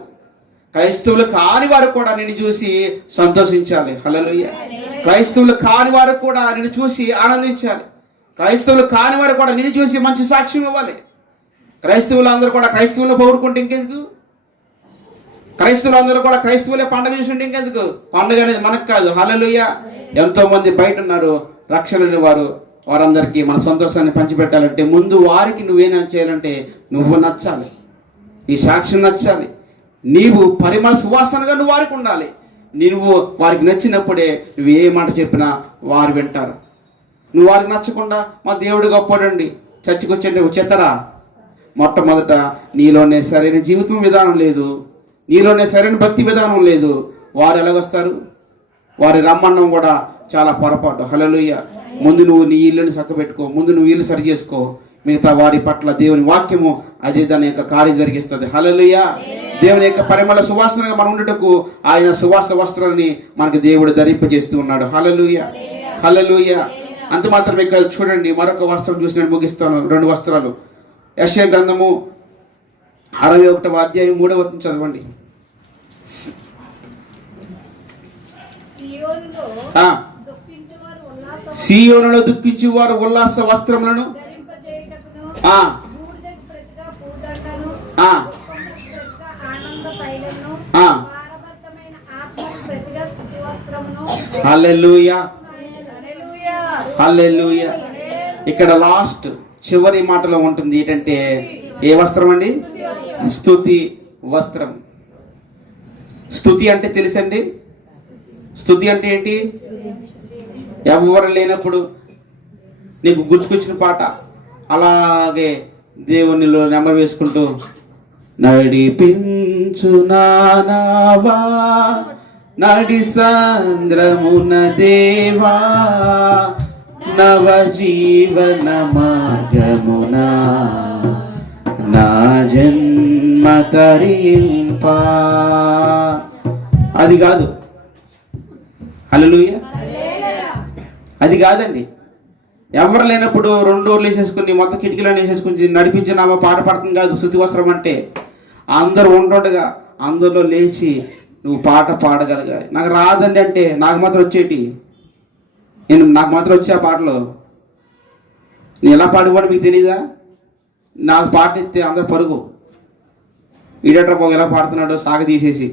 క్రైస్తవులు కాని వారు కూడా నిన్ను చూసి సంతోషించాలి. హల్లెలూయా. క్రైస్తవులు కాని వారు కూడా నిన్ను చూసి ఆనందించాలి. క్రైస్తవులు కాని వారు కూడా నిన్ను చూసి మంచి సాక్ష్యం ఇవ్వాలి. క్రైస్తవులు అందరూ కూడా క్రైస్తవులు పొగుడుకుంటే ఇంకెందుకు? క్రైస్తవులు అందరూ కూడా క్రైస్తవులే పండుగ చూసుకుంటే ఇంకెందుకు? పండుగ అనేది మనకు కాదు. హల్లెలూయా. ఎంతో మంది బయట ఉన్నారు రక్షణ లేని వారు. వారందరికీ మన సంతోషాన్ని పంచిపెట్టాలంటే ముందు వారికి నువ్వేనా చేయాలంటే నువ్వు నచ్చాలి, నీ సాక్ష్యం నచ్చాలి, నీవు పరిమళ సువాసనగా నువ్వు వారికి ఉండాలి. నువ్వు వారికి నచ్చినప్పుడే నువ్వు ఏ మాట చెప్పినా వారు వింటారు. నువ్వు వారికి నచ్చకుండా మా దేవుడు గొప్పడండి చర్చికి వచ్చే చెత్తరా, మొట్టమొదట నీలోనే సరైన జీవితం విధానం లేదు, నీలోనే సరైన భక్తి విధానం లేదు. వారు ఎలాగొస్తారు? వారి రమ్మన్నం కూడా చాలా పొరపాటు. హల్లెలూయా. ముందు నువ్వు నీ ఇల్లుని చక్కబెట్టుకో, ముందు నువ్వు ఇల్లు సరి చేసుకో, మిగతా వారి పట్ల దేవుని వాక్యము అదే దాని యొక్క కార్యం జరిగిస్తుంది. హల్లెలూయా. దేవుని యొక్క పరిమళ సువాసనగా మనం ఉండటకు ఆయన సువాస వస్త్రాలని మనకు దేవుడు ధరింపజేస్తూ ఉన్నాడు. హల్లెలూయా. హల్లెలూయా. అంత మాత్రమే కాదు, చూడండి మరొక వస్త్రం చూసి నేను ముగిస్తాను. 2 వస్త్రాలు. యెషయా గ్రంథము 61వ అధ్యాయం 3వ వచనం చదవండి. సీయోనులో దుఃఖించు వారు ఉల్లాస వస్త్రములను హల్లెలూయా. హల్లెలూయా. ఇక్కడ లాస్ట్ చివరి మాటలో ఉంటుంది ఏంటంటే ఏ వస్త్రం అండి? స్తుతి వస్త్రం. స్తుతి అంటే తెలుసండి? స్తుతి అంటే ఏంటి? ఎవరు లేనప్పుడు నీకు గుర్తుకొచ్చిన పాట అలాగే దేవునిలో నెమరు వేసుకుంటూ నడిపించు నానావా నడి సంద్రమున దేవా నవ జీవన మార్గమునా నా జన్మ తరింపా. అది కాదు. హల్లెలూయా. అది కాదండి. ఎవరు లేనప్పుడు 2 డోర్లు వేసేసుకుని మొత్తం కిటికీలను వేసేసుకుని నడిపించినామా పాట పడుతుంది కాదు స్తుతి వస్త్రం అంటే. అందరూ ఉంటుండగా అందరిలో లేచి నువ్వు పాట పాడగలగాలి. నాకు రాదండి అంటే నాకు మాత్రం వచ్చేటి, నాకు మాత్రం వచ్చే ఆ పాటలు నేను ఎలా పాడుకోవడం మీకు తెలీదా? నాకు పాట ఇస్తే అందరు పరుగు, ఈడేటర్ బాబు ఎలా పాడుతున్నాడో సాగ తీసేసి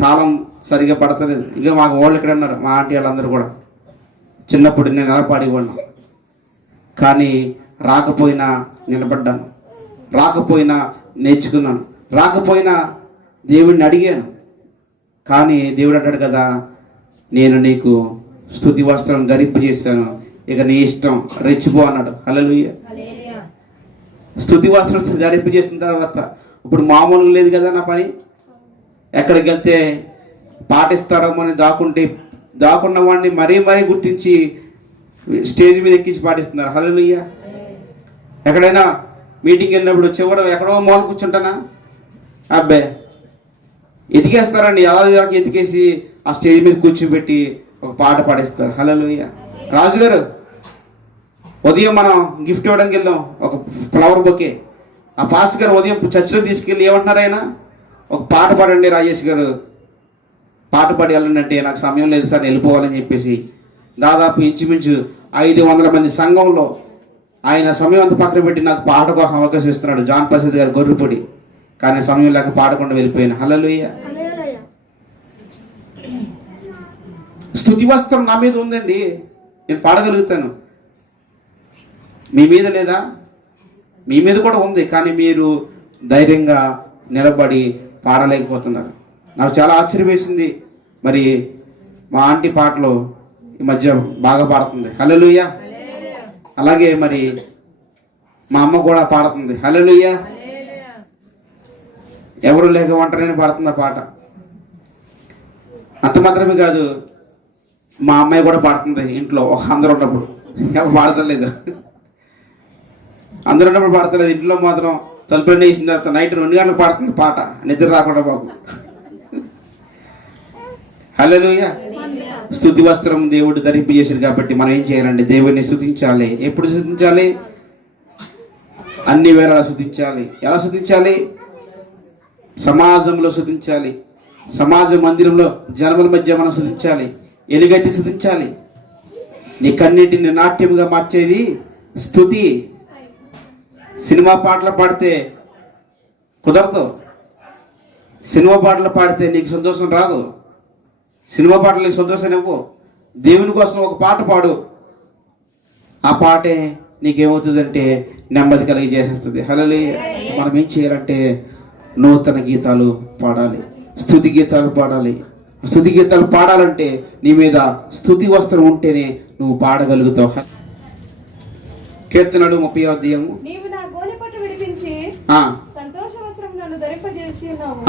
తాళం సరిగా పడతలేదు. ఇక మాకు వాళ్ళు ఇక్కడ ఉన్నారు, మా ఆంటీ వాళ్ళందరూ కూడా. చిన్నప్పుడు నేను ఎలా పాడివ్వను, కానీ రాకపోయినా నిలబడ్డాను, రాకపోయినా నేర్చుకున్నాను, రాకపోయినా దేవుడిని అడిగాను. కానీ దేవుడు అంటాడు కదా, నేను నీకు స్తుతి వస్త్రం ధరింపజేస్తాను, ఇక నీ ఇష్టం రెచ్చిపో అన్నాడు. హల్లెలూయా. స్తుతి వస్త్రం ధరింపజేసిన తర్వాత ఇప్పుడు మామూలుగా లేదు కదా నా పని. ఎక్కడికి వెళ్తే పాటిస్తారేమో అని దాకున్న వాడిని మరీ గుర్తించి స్టేజ్ మీద ఎక్కించి పాటిస్తున్నారు. హల్లెలూయా. ఎక్కడైనా మీటింగ్ వెళ్ళినప్పుడు చివర ఎక్కడో మూల కూర్చుంటానా, అబ్బే ఎతికేస్తారండి. ఎలా ఎతికేసి ఆ స్టేజ్ మీద కూర్చోబెట్టి ఒక పాట పాడిస్తారు. హల్లెలూయా. రాజుగారు ఉదయం మనం గిఫ్ట్ ఇవ్వడానికి వెళ్ళాం, ఒక ఫ్లవర్ బొకే. ఆ పాస్టర్ గారు ఉదయం చర్చిలో తీసుకెళ్ళి ఏమంటున్నారు ఆయన, ఒక పాట పాడండి రాజేష్ గారు, పాట పాడి వెళ్ళండి అంటే నాకు సమయం లేదు సార్ వెళ్ళిపోవాలని చెప్పేసి దాదాపు ఇంచుమించు 500 మంది సంఘంలో ఆయన సమయం అంతా పక్కన పెట్టి నాకు పాట కోసం అవకాశం ఇస్తున్నాడు. జాన్ ప్రసాద్ గారు గొర్రెపొడి. కానీ సమయం లేక పాడకుండా వెళ్ళిపోయాను. హల్లెలూయా. స్తుతి వస్త్రం నా మీద ఉందండి, నేను పాడగలుగుతాను. మీ మీద లేదా? మీ మీద కూడా ఉంది, కానీ మీరు ధైర్యంగా నిలబడి పాడలేకపోతున్నారు. నాకు చాలా ఆశ్చర్యం వేసింది. మరి మా ఆంటీ పాటలు ఈ మధ్య బాగా పాడుతుంది. హల్లెలూయా. అలాగే మరి మా అమ్మ కూడా పాడుతుంది. హల్లెలూయా. ఎవరు లేక ఒంటరిని పాడుతుంది ఆ పాట. అంత మాత్రమే కాదు, మా అమ్మాయి కూడా పాడుతుంది ఇంట్లో. అందరూ ఉన్నప్పుడు ఎవరు పాడతలేదు, అందరూ ఉన్నప్పుడు పాడతలేదు. ఇంట్లో మాత్రం తలుపులన్నీ వేసిన తర్వాత నైట్ 2 గంటలకు పాడుతుంది పాట, నిద్ర రాకుండా బాబు. హల్లెలూయా. స్తుతి వస్త్రం దేవుడు ధరింపజేశాడు కాబట్టి మనం ఏం చేయాలంటే దేవుడిని స్తుతించాలి. ఎప్పుడు స్తుతించాలి? అన్ని వేళలా స్తుతించాలి. ఎలా స్తుతించాలి? సమాజంలో స్తుతించాలి. సమాజ మందిరంలో జనముల మధ్య మనం స్తుతించాలి. ఎలుగెత్తి స్తుతించాలి. నీ కన్నిటిని నాట్యముగా మార్చేది స్తుతి. సినిమా పాటలు పాడితే కుదరదు. సినిమా పాటలు పాడితే నీకు సంతోషం రాదు. సినిమా పాటలు నీకు సంతోషం ఇవ్వు. దేవుని కోసం ఒక పాట పాడు. ఆ పాటే నీకేమవుతుందంటే నెమ్మది కలిగి చేసేస్తుంది. హల్లెలూయా. మనం ఏం చేయాలంటే నూతన గీతాలు పాడాలి, స్తుతి గీతాలు పాడాలి. స్తుతి గీతాలు పాడాలంటే నీ మీద స్తుతి వస్త్రం ఉంటేనే నువ్వు పాడగలుగుతావు. కీర్తనలు 30వ అధ్యాయము. నీవు నా గోనెపట్టు విడిపించి సంతోష వస్త్రం నన్ను ధరింపజేసి ఉన్నావు.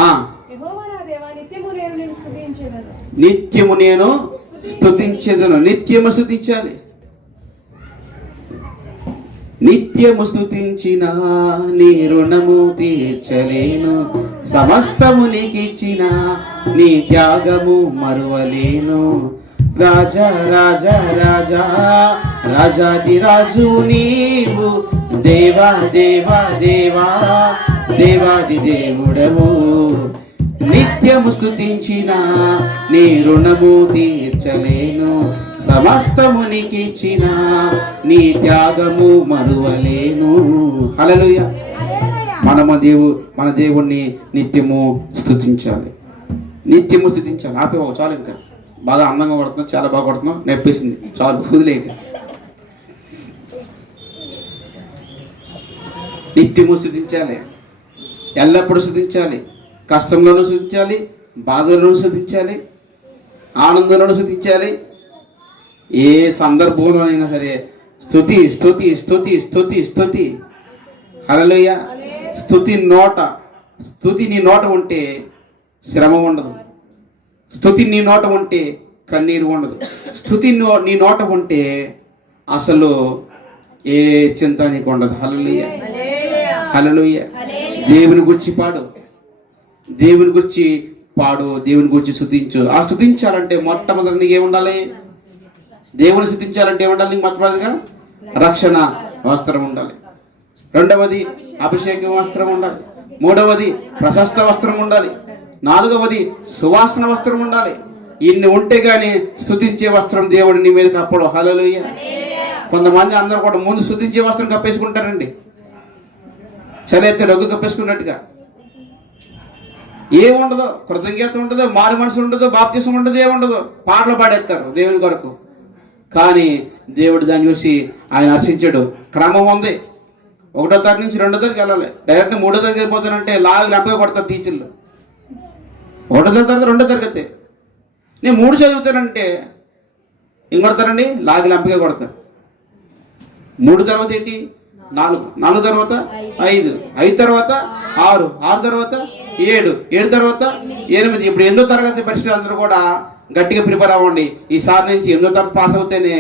యెహోవా నా దేవా, నిత్యము నేను నిన్ను స్తుతించెదను. నిత్యము నేను స్తుతించెదను. నిత్యము స్తుతించాలి. నిత్యము స్తుతించిన నీ రుణము తీర్చలేను. సమస్తము నీకిచ్చిన నీ త్యాగము మరువలేను. రాజా రాజా రాజా రాజాది రాజు నీవు. దేవా దేవా దేవా దేవాది దేవుడవు. నిత్యము స్తుతించిన నీ రుణము తీర్చలేను. సమస్తము నీకిచ్చిన నీ త్యాగము మరువలేను. హల్లెలూయా. మన దేవుణ్ణి నిత్యము స్తుతించాలి. నిత్యము స్తుతించాలి. ఆపేవా చాలు, ఇంకా బాగా అందంగా పడుతున్నాం, చాలా బాగా పడుతున్నాం, నెప్పేసింది చాలు, వదిలేక. నిత్యము స్తుతించాలి. ఎల్లప్పుడూ స్తుతించాలి. కష్టంలోనూ స్తుతించాలి, బాధలోనూ స్తుతించాలి, ఆనందంలోనూ స్తుతించాలి. ఏ సందర్భంలోనైనా సరే స్తుతి స్తుతి స్తుతి స్తుతి స్తుతి. హల్లెలూయా. స్తుతి నీ నోట ఉంటే శ్రమ ఉండదు. స్తుతి నీ నోట ఉంటే కన్నీరు ఉండదు. స్తుతి నీ నోట ఉంటే అసలు ఏ చింత నీకు ఉండదు. హల్లెలూయా. హల్లెలూయా. దేవుని గురించి పాడు, దేవుని గురించి పాడు, దేవుని గురించి స్తుతించు. ఆ స్తుతించాలంటే మొట్టమొదటి నీకు ఏముండాలి? దేవుని స్తుతించాలంటే ఏముండాలి? నీకు మొట్టమొదటిగా రక్షణ వస్త్రం ఉండాలి. రెండవది అభిషేక వస్త్రం ఉండాలి. మూడవది ప్రశస్త వస్త్రం ఉండాలి. నాలుగవది సువాసన వస్త్రం ఉండాలి. ఇన్ని ఉంటే గాని స్తుతించే వస్త్రం దేవుడు నీ మీద కప్పడు. హల్లెలూయా. కొంతమంది అందరూ కూడా ముందు స్తుతించే వస్త్రం కప్పేసుకుంటారండి, చలెత్తే రొగ్గు కప్పేసుకున్నట్టుగా. ఏముండదు, కృతజ్ఞత ఉండదు, మారు మనసు ఉండదు, బాప్తిసం ఉండదు, ఏముండదు. పాటలు పాడేస్తారు దేవుని కొరకు. కానీ దేవుడు దాన్ని చూసి ఆయన హర్షించాడు. క్రమం ఉంది. 1వ తరగతి నుంచి 2వ తరగతికి వెళ్ళాలి. డైరెక్ట్ 3వ తరగతి వెళ్ళిపోతానంటే లాగు లెంపగా కొడతారు టీచర్లు. 1వ తరగతి 2వ తరగతి. నేను 3 చదువుతానంటే ఏం కొడతారండి? లాగు లెంపగా కొడతారు. 3 తర్వాత ఏంటి? 4, 4 తర్వాత 5, 5 తర్వాత 6, 6 తర్వాత 7, 7 తర్వాత 8. ఇప్పుడు 8వ తరగతి పరీక్షలు అందరూ కూడా గట్టిగా ప్రిపేర్ అవ్వండి. ఈసారి నుంచి 8వ తరగతి పాస్ అవుతేనే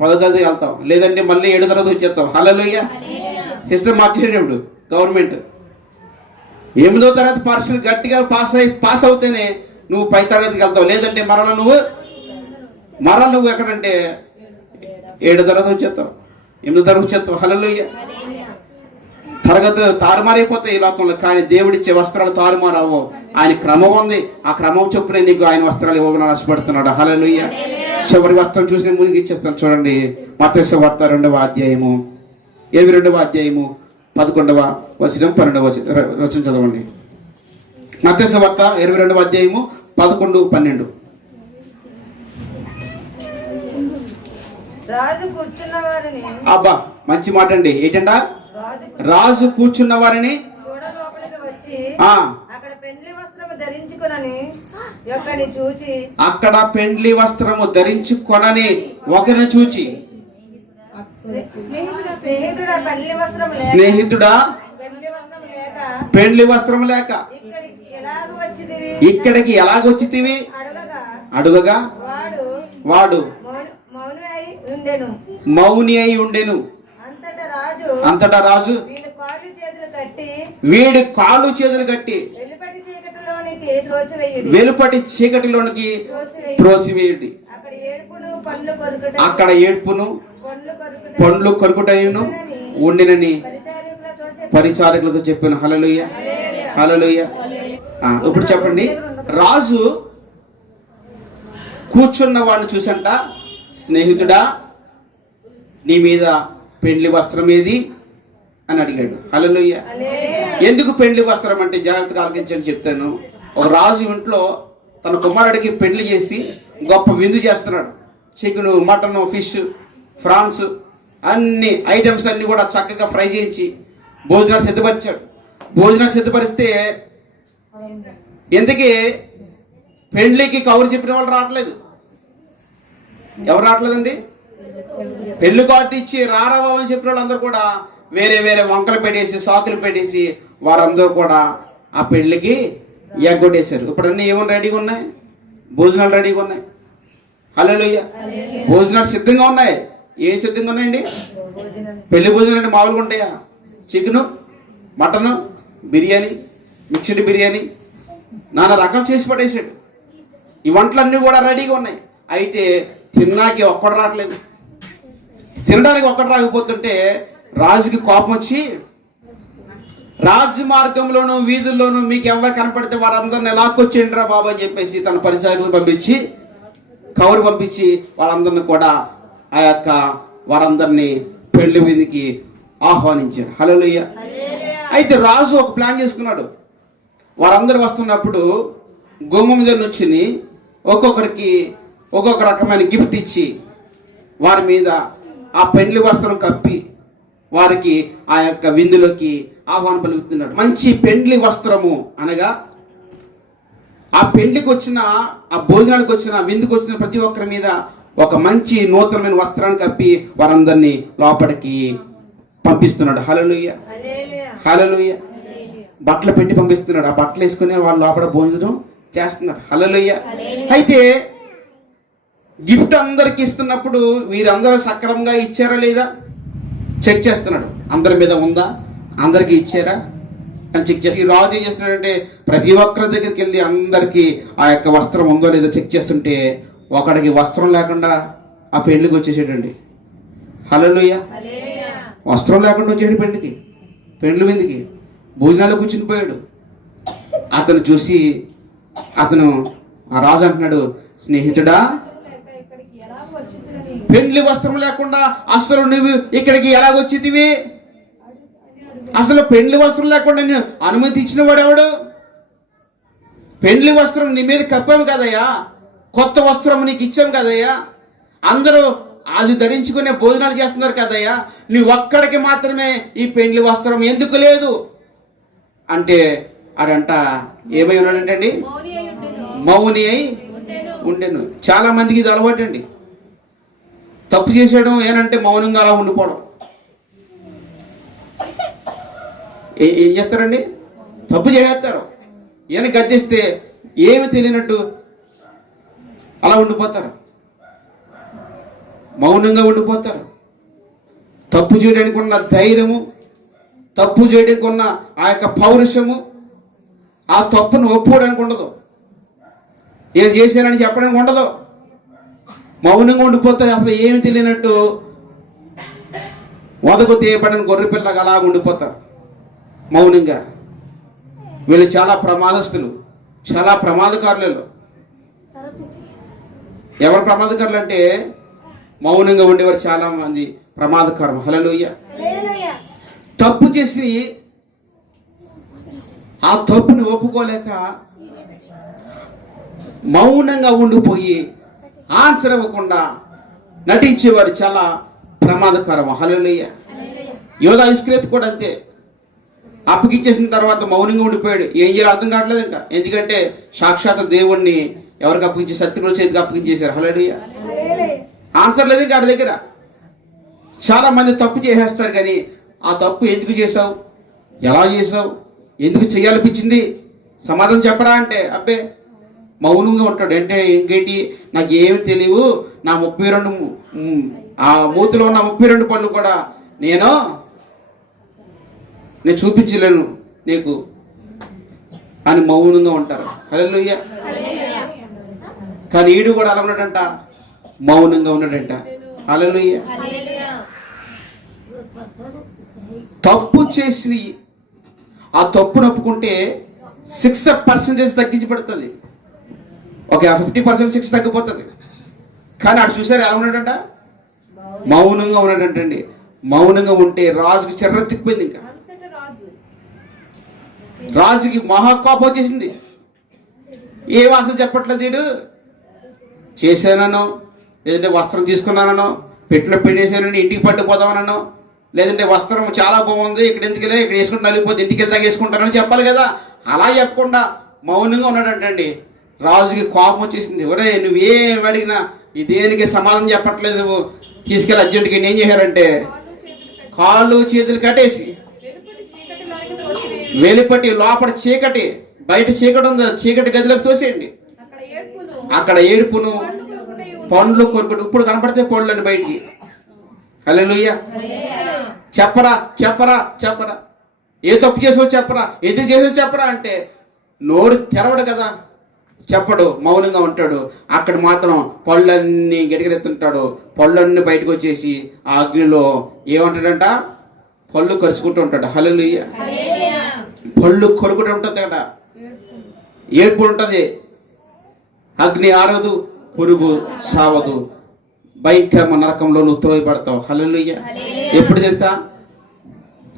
10వ తరగతి వెళ్తాం, లేదంటే మళ్ళీ 7వ తరగతి వచ్చేస్తాం. హల్లెలూయా. సిస్టమ్ మార్చేటప్పుడు గవర్నమెంట్ 8వ తరగతి పరీక్షలు గట్టిగా పాస్ అవుతేనే నువ్వు 10వ తరగతికి వెళ్తావు, లేదంటే మరలా నువ్వు ఎక్కడంటే 7వ తరగతి వచ్చేస్తావు, 8వ తరగతి వచ్చేస్తావు. హల్లెలూయా. తరగతి తారుమారైపోతాయి ఈ లోకంలో, కానీ దేవుడిచ్చే వస్త్రాలు తారుమారావు. ఆయన క్రమం ఉంది. ఆ క్రమం చొప్పునే నీకు ఆయన వస్త్రాలు ఇవ్వకుండా ఆశపడుతున్నాడు. హల్లెలూయా. చివరి వస్త్రం చూసి నేను ముందుకు ఇచ్చేస్తాను. చూడండి, మత్తయి సువార్త 2వ అధ్యాయము 22వ అధ్యాయము 11వ వచనం 12వ వచనం చదవండి. మత్తయి సువార్త 22వ అధ్యాయము 11, 12. అబ్బా, మంచి మాట అండి. ఏంటంట? రాజు కూర్చున్న వారిని అక్కడ పెండ్లి వస్త్రము ధరించుకొనని ఒకరిని చూచి, స్నేహితుడా పెండ్లి వస్త్రం లేక ఇక్కడికి ఎలాగొచ్చితివి అడుగగా వాడు మౌని అయి ఉండెను. అంతటా రాజు వీడి కాళ్ళు చేతులు కట్టి చీకటిలోనికి త్రోసివేయుడి. వెలుపటి చీకటిలోనికి త్రోసివేయుడి. అక్కడ ఏడ్పును పండ్లు కొరుకుటయును ఉండినని పరిచారకులతో చెప్పాను. హల్లెలూయా, హల్లెలూయా. ఇప్పుడు చెప్పండి, రాజు కూర్చున్న వాడిని చూసంట, స్నేహితుడా నీ మీద పెండ్లి వస్త్రం ఏది అని అడిగాడు. హల్లెలూయా. ఎందుకు పెండ్లి వస్త్రం అంటే జాగ్రత్తగా ఆలోచించండి చెప్తాను. ఒక రాజు ఇంట్లో తన కుమారుడికి పెండ్లి చేసి గొప్ప విందు చేస్తున్నాడు. చికెను, మటను, ఫిష్, ఫ్రాన్స్ అన్ని ఐటమ్స్ అన్ని కూడా చక్కగా ఫ్రై చేయించి భోజనాలు సిద్ధపరిచాడు. భోజనాలు సిద్ధపరిస్తే ఎందుకే పెండ్లికి కౌరు చెప్పిన వాళ్ళు రావట్లేదు. ఎవరు రావట్లేదండి? పెళ్లి కార్డు ఇచ్చి రారాబాబు అని చెప్పిన వాళ్ళు అందరూ కూడా వేరే వేరే వంకలు పెట్టేసి సాకులు పెట్టేసి వారందరూ కూడా ఆ పెళ్లికి ఎగ్గొట్టేశారు. ఇప్పుడు అన్నీ ఏమన్నా రెడీగా ఉన్నాయి? భోజనాలు రెడీగా ఉన్నాయి. హల్లెలూయా. భోజనాలు సిద్ధంగా ఉన్నాయి. ఏం సిద్ధంగా ఉన్నాయండి? పెళ్లి భోజనాలు అంటే మామూలుగా ఉంటాయా? Chicken, mutton, biryani, mixed biryani, నానా రకాలు చేసి పడేసాడు. ఈ వంటలన్నీ కూడా రెడీగా ఉన్నాయి. అయితే తిన్నాకి ఒక్కడు రావట్లేదు. తినడానికి ఒక్కడు రాకపోతుంటే రాజుకి కోపం వచ్చి, రాజు మార్గంలోను వీధుల్లోనూ మీకు ఎవరు కనపడితే వారందరిని లాక్కొచ్చేయండిరా బాబు అని చెప్పేసి తన పరిచారకులను పంపించి, కౌరు పంపించి వాళ్ళందరినీ కూడా ఆ యొక్క వారందరినీ పెళ్లి విధికి ఆహ్వానించారు. హల్లెలూయా. అయితే రాజు ఒక ప్లాన్ చేసుకున్నాడు. వారందరూ వస్తున్నప్పుడు గుమ్మం జన్ వచ్చి ఒక్కొక్కరికి ఒక్కొక్క రకమైన గిఫ్ట్ ఇచ్చి వారి మీద ఆ పెండ్లి వస్త్రం కప్పి వారికి ఆ యొక్క విందులోకి ఆహ్వానం పలుకుతున్నాడు. మంచి పెండ్లి వస్త్రము అనగా ఆ పెండ్లికి వచ్చిన, ఆ భోజనానికి వచ్చిన, విందుకు వచ్చిన ప్రతి ఒక్కరి మీద ఒక మంచి నూతనమైన వస్త్రాన్ని కప్పి వారందరినీ లోపలికి పంపిస్తున్నాడు. హల్లెలూయా, హల్లెలూయా. బట్టలు పెట్టి పంపిస్తున్నాడు. ఆ బట్టలు వేసుకుని వాళ్ళు లోపల భోజనం చేస్తున్నారు. హల్లెలూయా. అయితే గిఫ్ట్ అందరికి ఇస్తున్నప్పుడు వీరందరూ సక్రమంగా ఇచ్చారా లేదా చెక్ చేస్తున్నాడు. అందరి మీద ఉందా, అందరికి ఇచ్చారా అని చెక్ చేసి, రాజు ఏం చేస్తున్నాడంటే ప్రతి ఒక్కరి దగ్గరికి వెళ్ళి అందరికి ఆ యొక్క వస్త్రం ఉందో లేదో చెక్ చేస్తుంటే ఒకడికి వస్త్రం లేకుండా ఆ పెళ్లికి వచ్చేసాడండి. హల్లెలూయా. వస్త్రం లేకుండా వచ్చాడు పెళ్లికి, పెండ్లి విందుకి, భోజనాలు కూర్చుని పోయాడు. అతను చూసి అతను ఆ రాజు అంటున్నాడు, స్నేహితుడా పెండ్లి వస్త్రం లేకుండా అసలు నువ్వు ఇక్కడికి ఎలాగొచ్చితివి? అసలు పెండ్లి వస్త్రం లేకుండా నేను అనుమతి ఇచ్చిన వాడు ఎవడు? పెండ్లి వస్త్రం నీ మీద కప్పాము కదయ్యా, కొత్త వస్త్రం నీకు ఇచ్చాం కదయ్యా, అందరూ అది ధరించుకునే భోజనాలు చేస్తున్నారు కదయ్యా, నువ్వు ఒక్కడికి మాత్రమే ఈ పెండ్లి వస్త్రం ఎందుకు లేదు అంటే అడంట ఏమై ఉన్నాడంటే అండి, మౌని అయి ఉండేను. చాలా మందికి ఇది అలవాటు అండి. తప్పు చేసేయడం ఏనంటే మౌనంగా అలా ఉండిపోవడం. ఏం చేస్తారండి? తప్పు చేసేస్తారు. ఈయన గద్దిస్తే ఏమి తెలియనట్టు అలా ఉండిపోతారు, మౌనంగా ఉండిపోతారు. తప్పు చేయడానికి ఉన్న ధైర్యము, తప్పు చేయడానికి ఉన్న ఆ యొక్క పౌరుషము, ఆ తప్పును ఒప్పుకోవడానికి ఉండదు, ఏం చేశానని చెప్పడానికి ఉండదు. మౌనంగా ఉండిపోతాయి. అసలు ఏమి తెలియనట్టు వదకు తీయబడిన గొర్రెపిల్లగా అలా ఉండిపోతారు మౌనంగా. వీళ్ళు చాలా ప్రమాదస్తులు, చాలా ప్రమాదకారులు. ఎవరు ప్రమాదకారులు అంటే మౌనంగా ఉండేవారు చాలా మంది ప్రమాదకారం. హల్లెలూయా. తప్పు చేసి ఆ తప్పుని ఒప్పుకోలేక మౌనంగా ఉండిపోయి ఆన్సర్ ఇవ్వకుండా నటించేవారు చాలా ప్రమాదకరం. హల్లెలూయా. యోధా ఇస్కరియోతు కూడా అంతే. అప్పగిచ్చేసిన తర్వాత మౌనంగా ఉండిపోయాడు. ఏం చేయాలో అర్థం కావట్లేదు ఇంకా. ఎందుకంటే సాక్షాత్ దేవుణ్ణి ఎవరికి అప్పగించి, శత్రువుల చేతికి అప్పగించేశారు. హల్లెలూయా. ఆన్సర్ లేదు ఇంకా ఆడి దగ్గర. చాలా మంది తప్పు చేసేస్తారు, కానీ ఆ తప్పు ఎందుకు చేసావు, ఎలా చేసావు, ఎందుకు చేయాలనిపించింది సమాధానం చెప్పరా అంటే అబ్బే మౌనంగా ఉంటాడు. అంటే ఇంకేంటి, నాకు ఏమి తెలియవు, నా 32 ఆ మూతిలో ఉన్న 32 పళ్ళు కూడా నేను చూపించలేను నీకు అని మౌనంగా ఉంటారు. హల్లెలూయా. కానీ ఈడు కూడా అలా ఉన్నాడంట, మౌనంగా ఉన్నాడంట. హల్లెలూయా. తప్పు చేసి ఆ తప్పును ఒప్పుకుంటే 6% తగ్గించబడుతుంది. ఓకే, 50% 6 తగ్గిపోతుంది. కానీ అటు చూసారు ఎలా ఉన్నాడంట, మౌనంగా ఉన్నాడంటండి. మౌనంగా ఉంటే రాజుకి చెర్రెత్తిపోయింది. ఇంకా రాజుకి మహాకోపం వచ్చేసింది. ఏ వాసన చెప్పట్లేదు వీడు, చేశానో లేదంటే వస్త్రం తీసుకున్నానో, పెట్టిలో పెట్టేసానని ఇంటికి పట్టుకుపోదామనో, లేదంటే వస్త్రం చాలా బాగుంది ఇక్కడ ఎందుకులే, ఇక్కడ వేసుకుంటే నలిగిపోతే ఇంటికి వెళ్తా వేసుకుంటానని చెప్పాలి కదా. అలా చెప్పకుండా మౌనంగా ఉన్నాడంటండి. రాజుకి కోపం వచ్చేసింది. ఒరే, నువ్వేం అడిగినా ఈ దేనికి సమాధానం చెప్పట్లేదు, నువ్వు తీసుకెళ్ళి అర్జెంట్గా ఏం చేశారంటే కాళ్ళు చేతులు కట్టేసి వెలుపటి లోపల చీకటి, బయట చీకటి ఉంది, చీకటి గదిలోకి తోసేయండి. అక్కడ ఏడుపును పండ్లు కొరుకుడు. ఇప్పుడు కనపడితే పళ్ళని బయటికి. హల్లెలూయా. చెప్పరా చెప్పరా చెప్పరా, ఏ తప్పు చేసో చెప్పరా, ఎందుకు చేసో చెప్పరా అంటే నోరు తెరవడు కదా, చెప్పడు, మౌనంగా ఉంటాడు. అక్కడ మాత్రం పళ్ళన్నీ గిటగిరెత్తుంటాడు. పళ్ళన్నీ బయటకు వచ్చేసి ఆ అగ్నిలో ఏమంటాడంట, పళ్ళు కరుచుకుంటూ ఉంటాడు. హల్లెలూయా. పళ్ళు కొరుకుంటూ ఉంటుంది అక్కడ, ఏడుపు ఉంటుంది. అగ్ని ఆరదు, పురుగు సావదు, భయంకరమైన నరకంలో నువ్వు త్రోయపడతావు. హల్లెలూయా. ఎప్పుడు తెలుసా,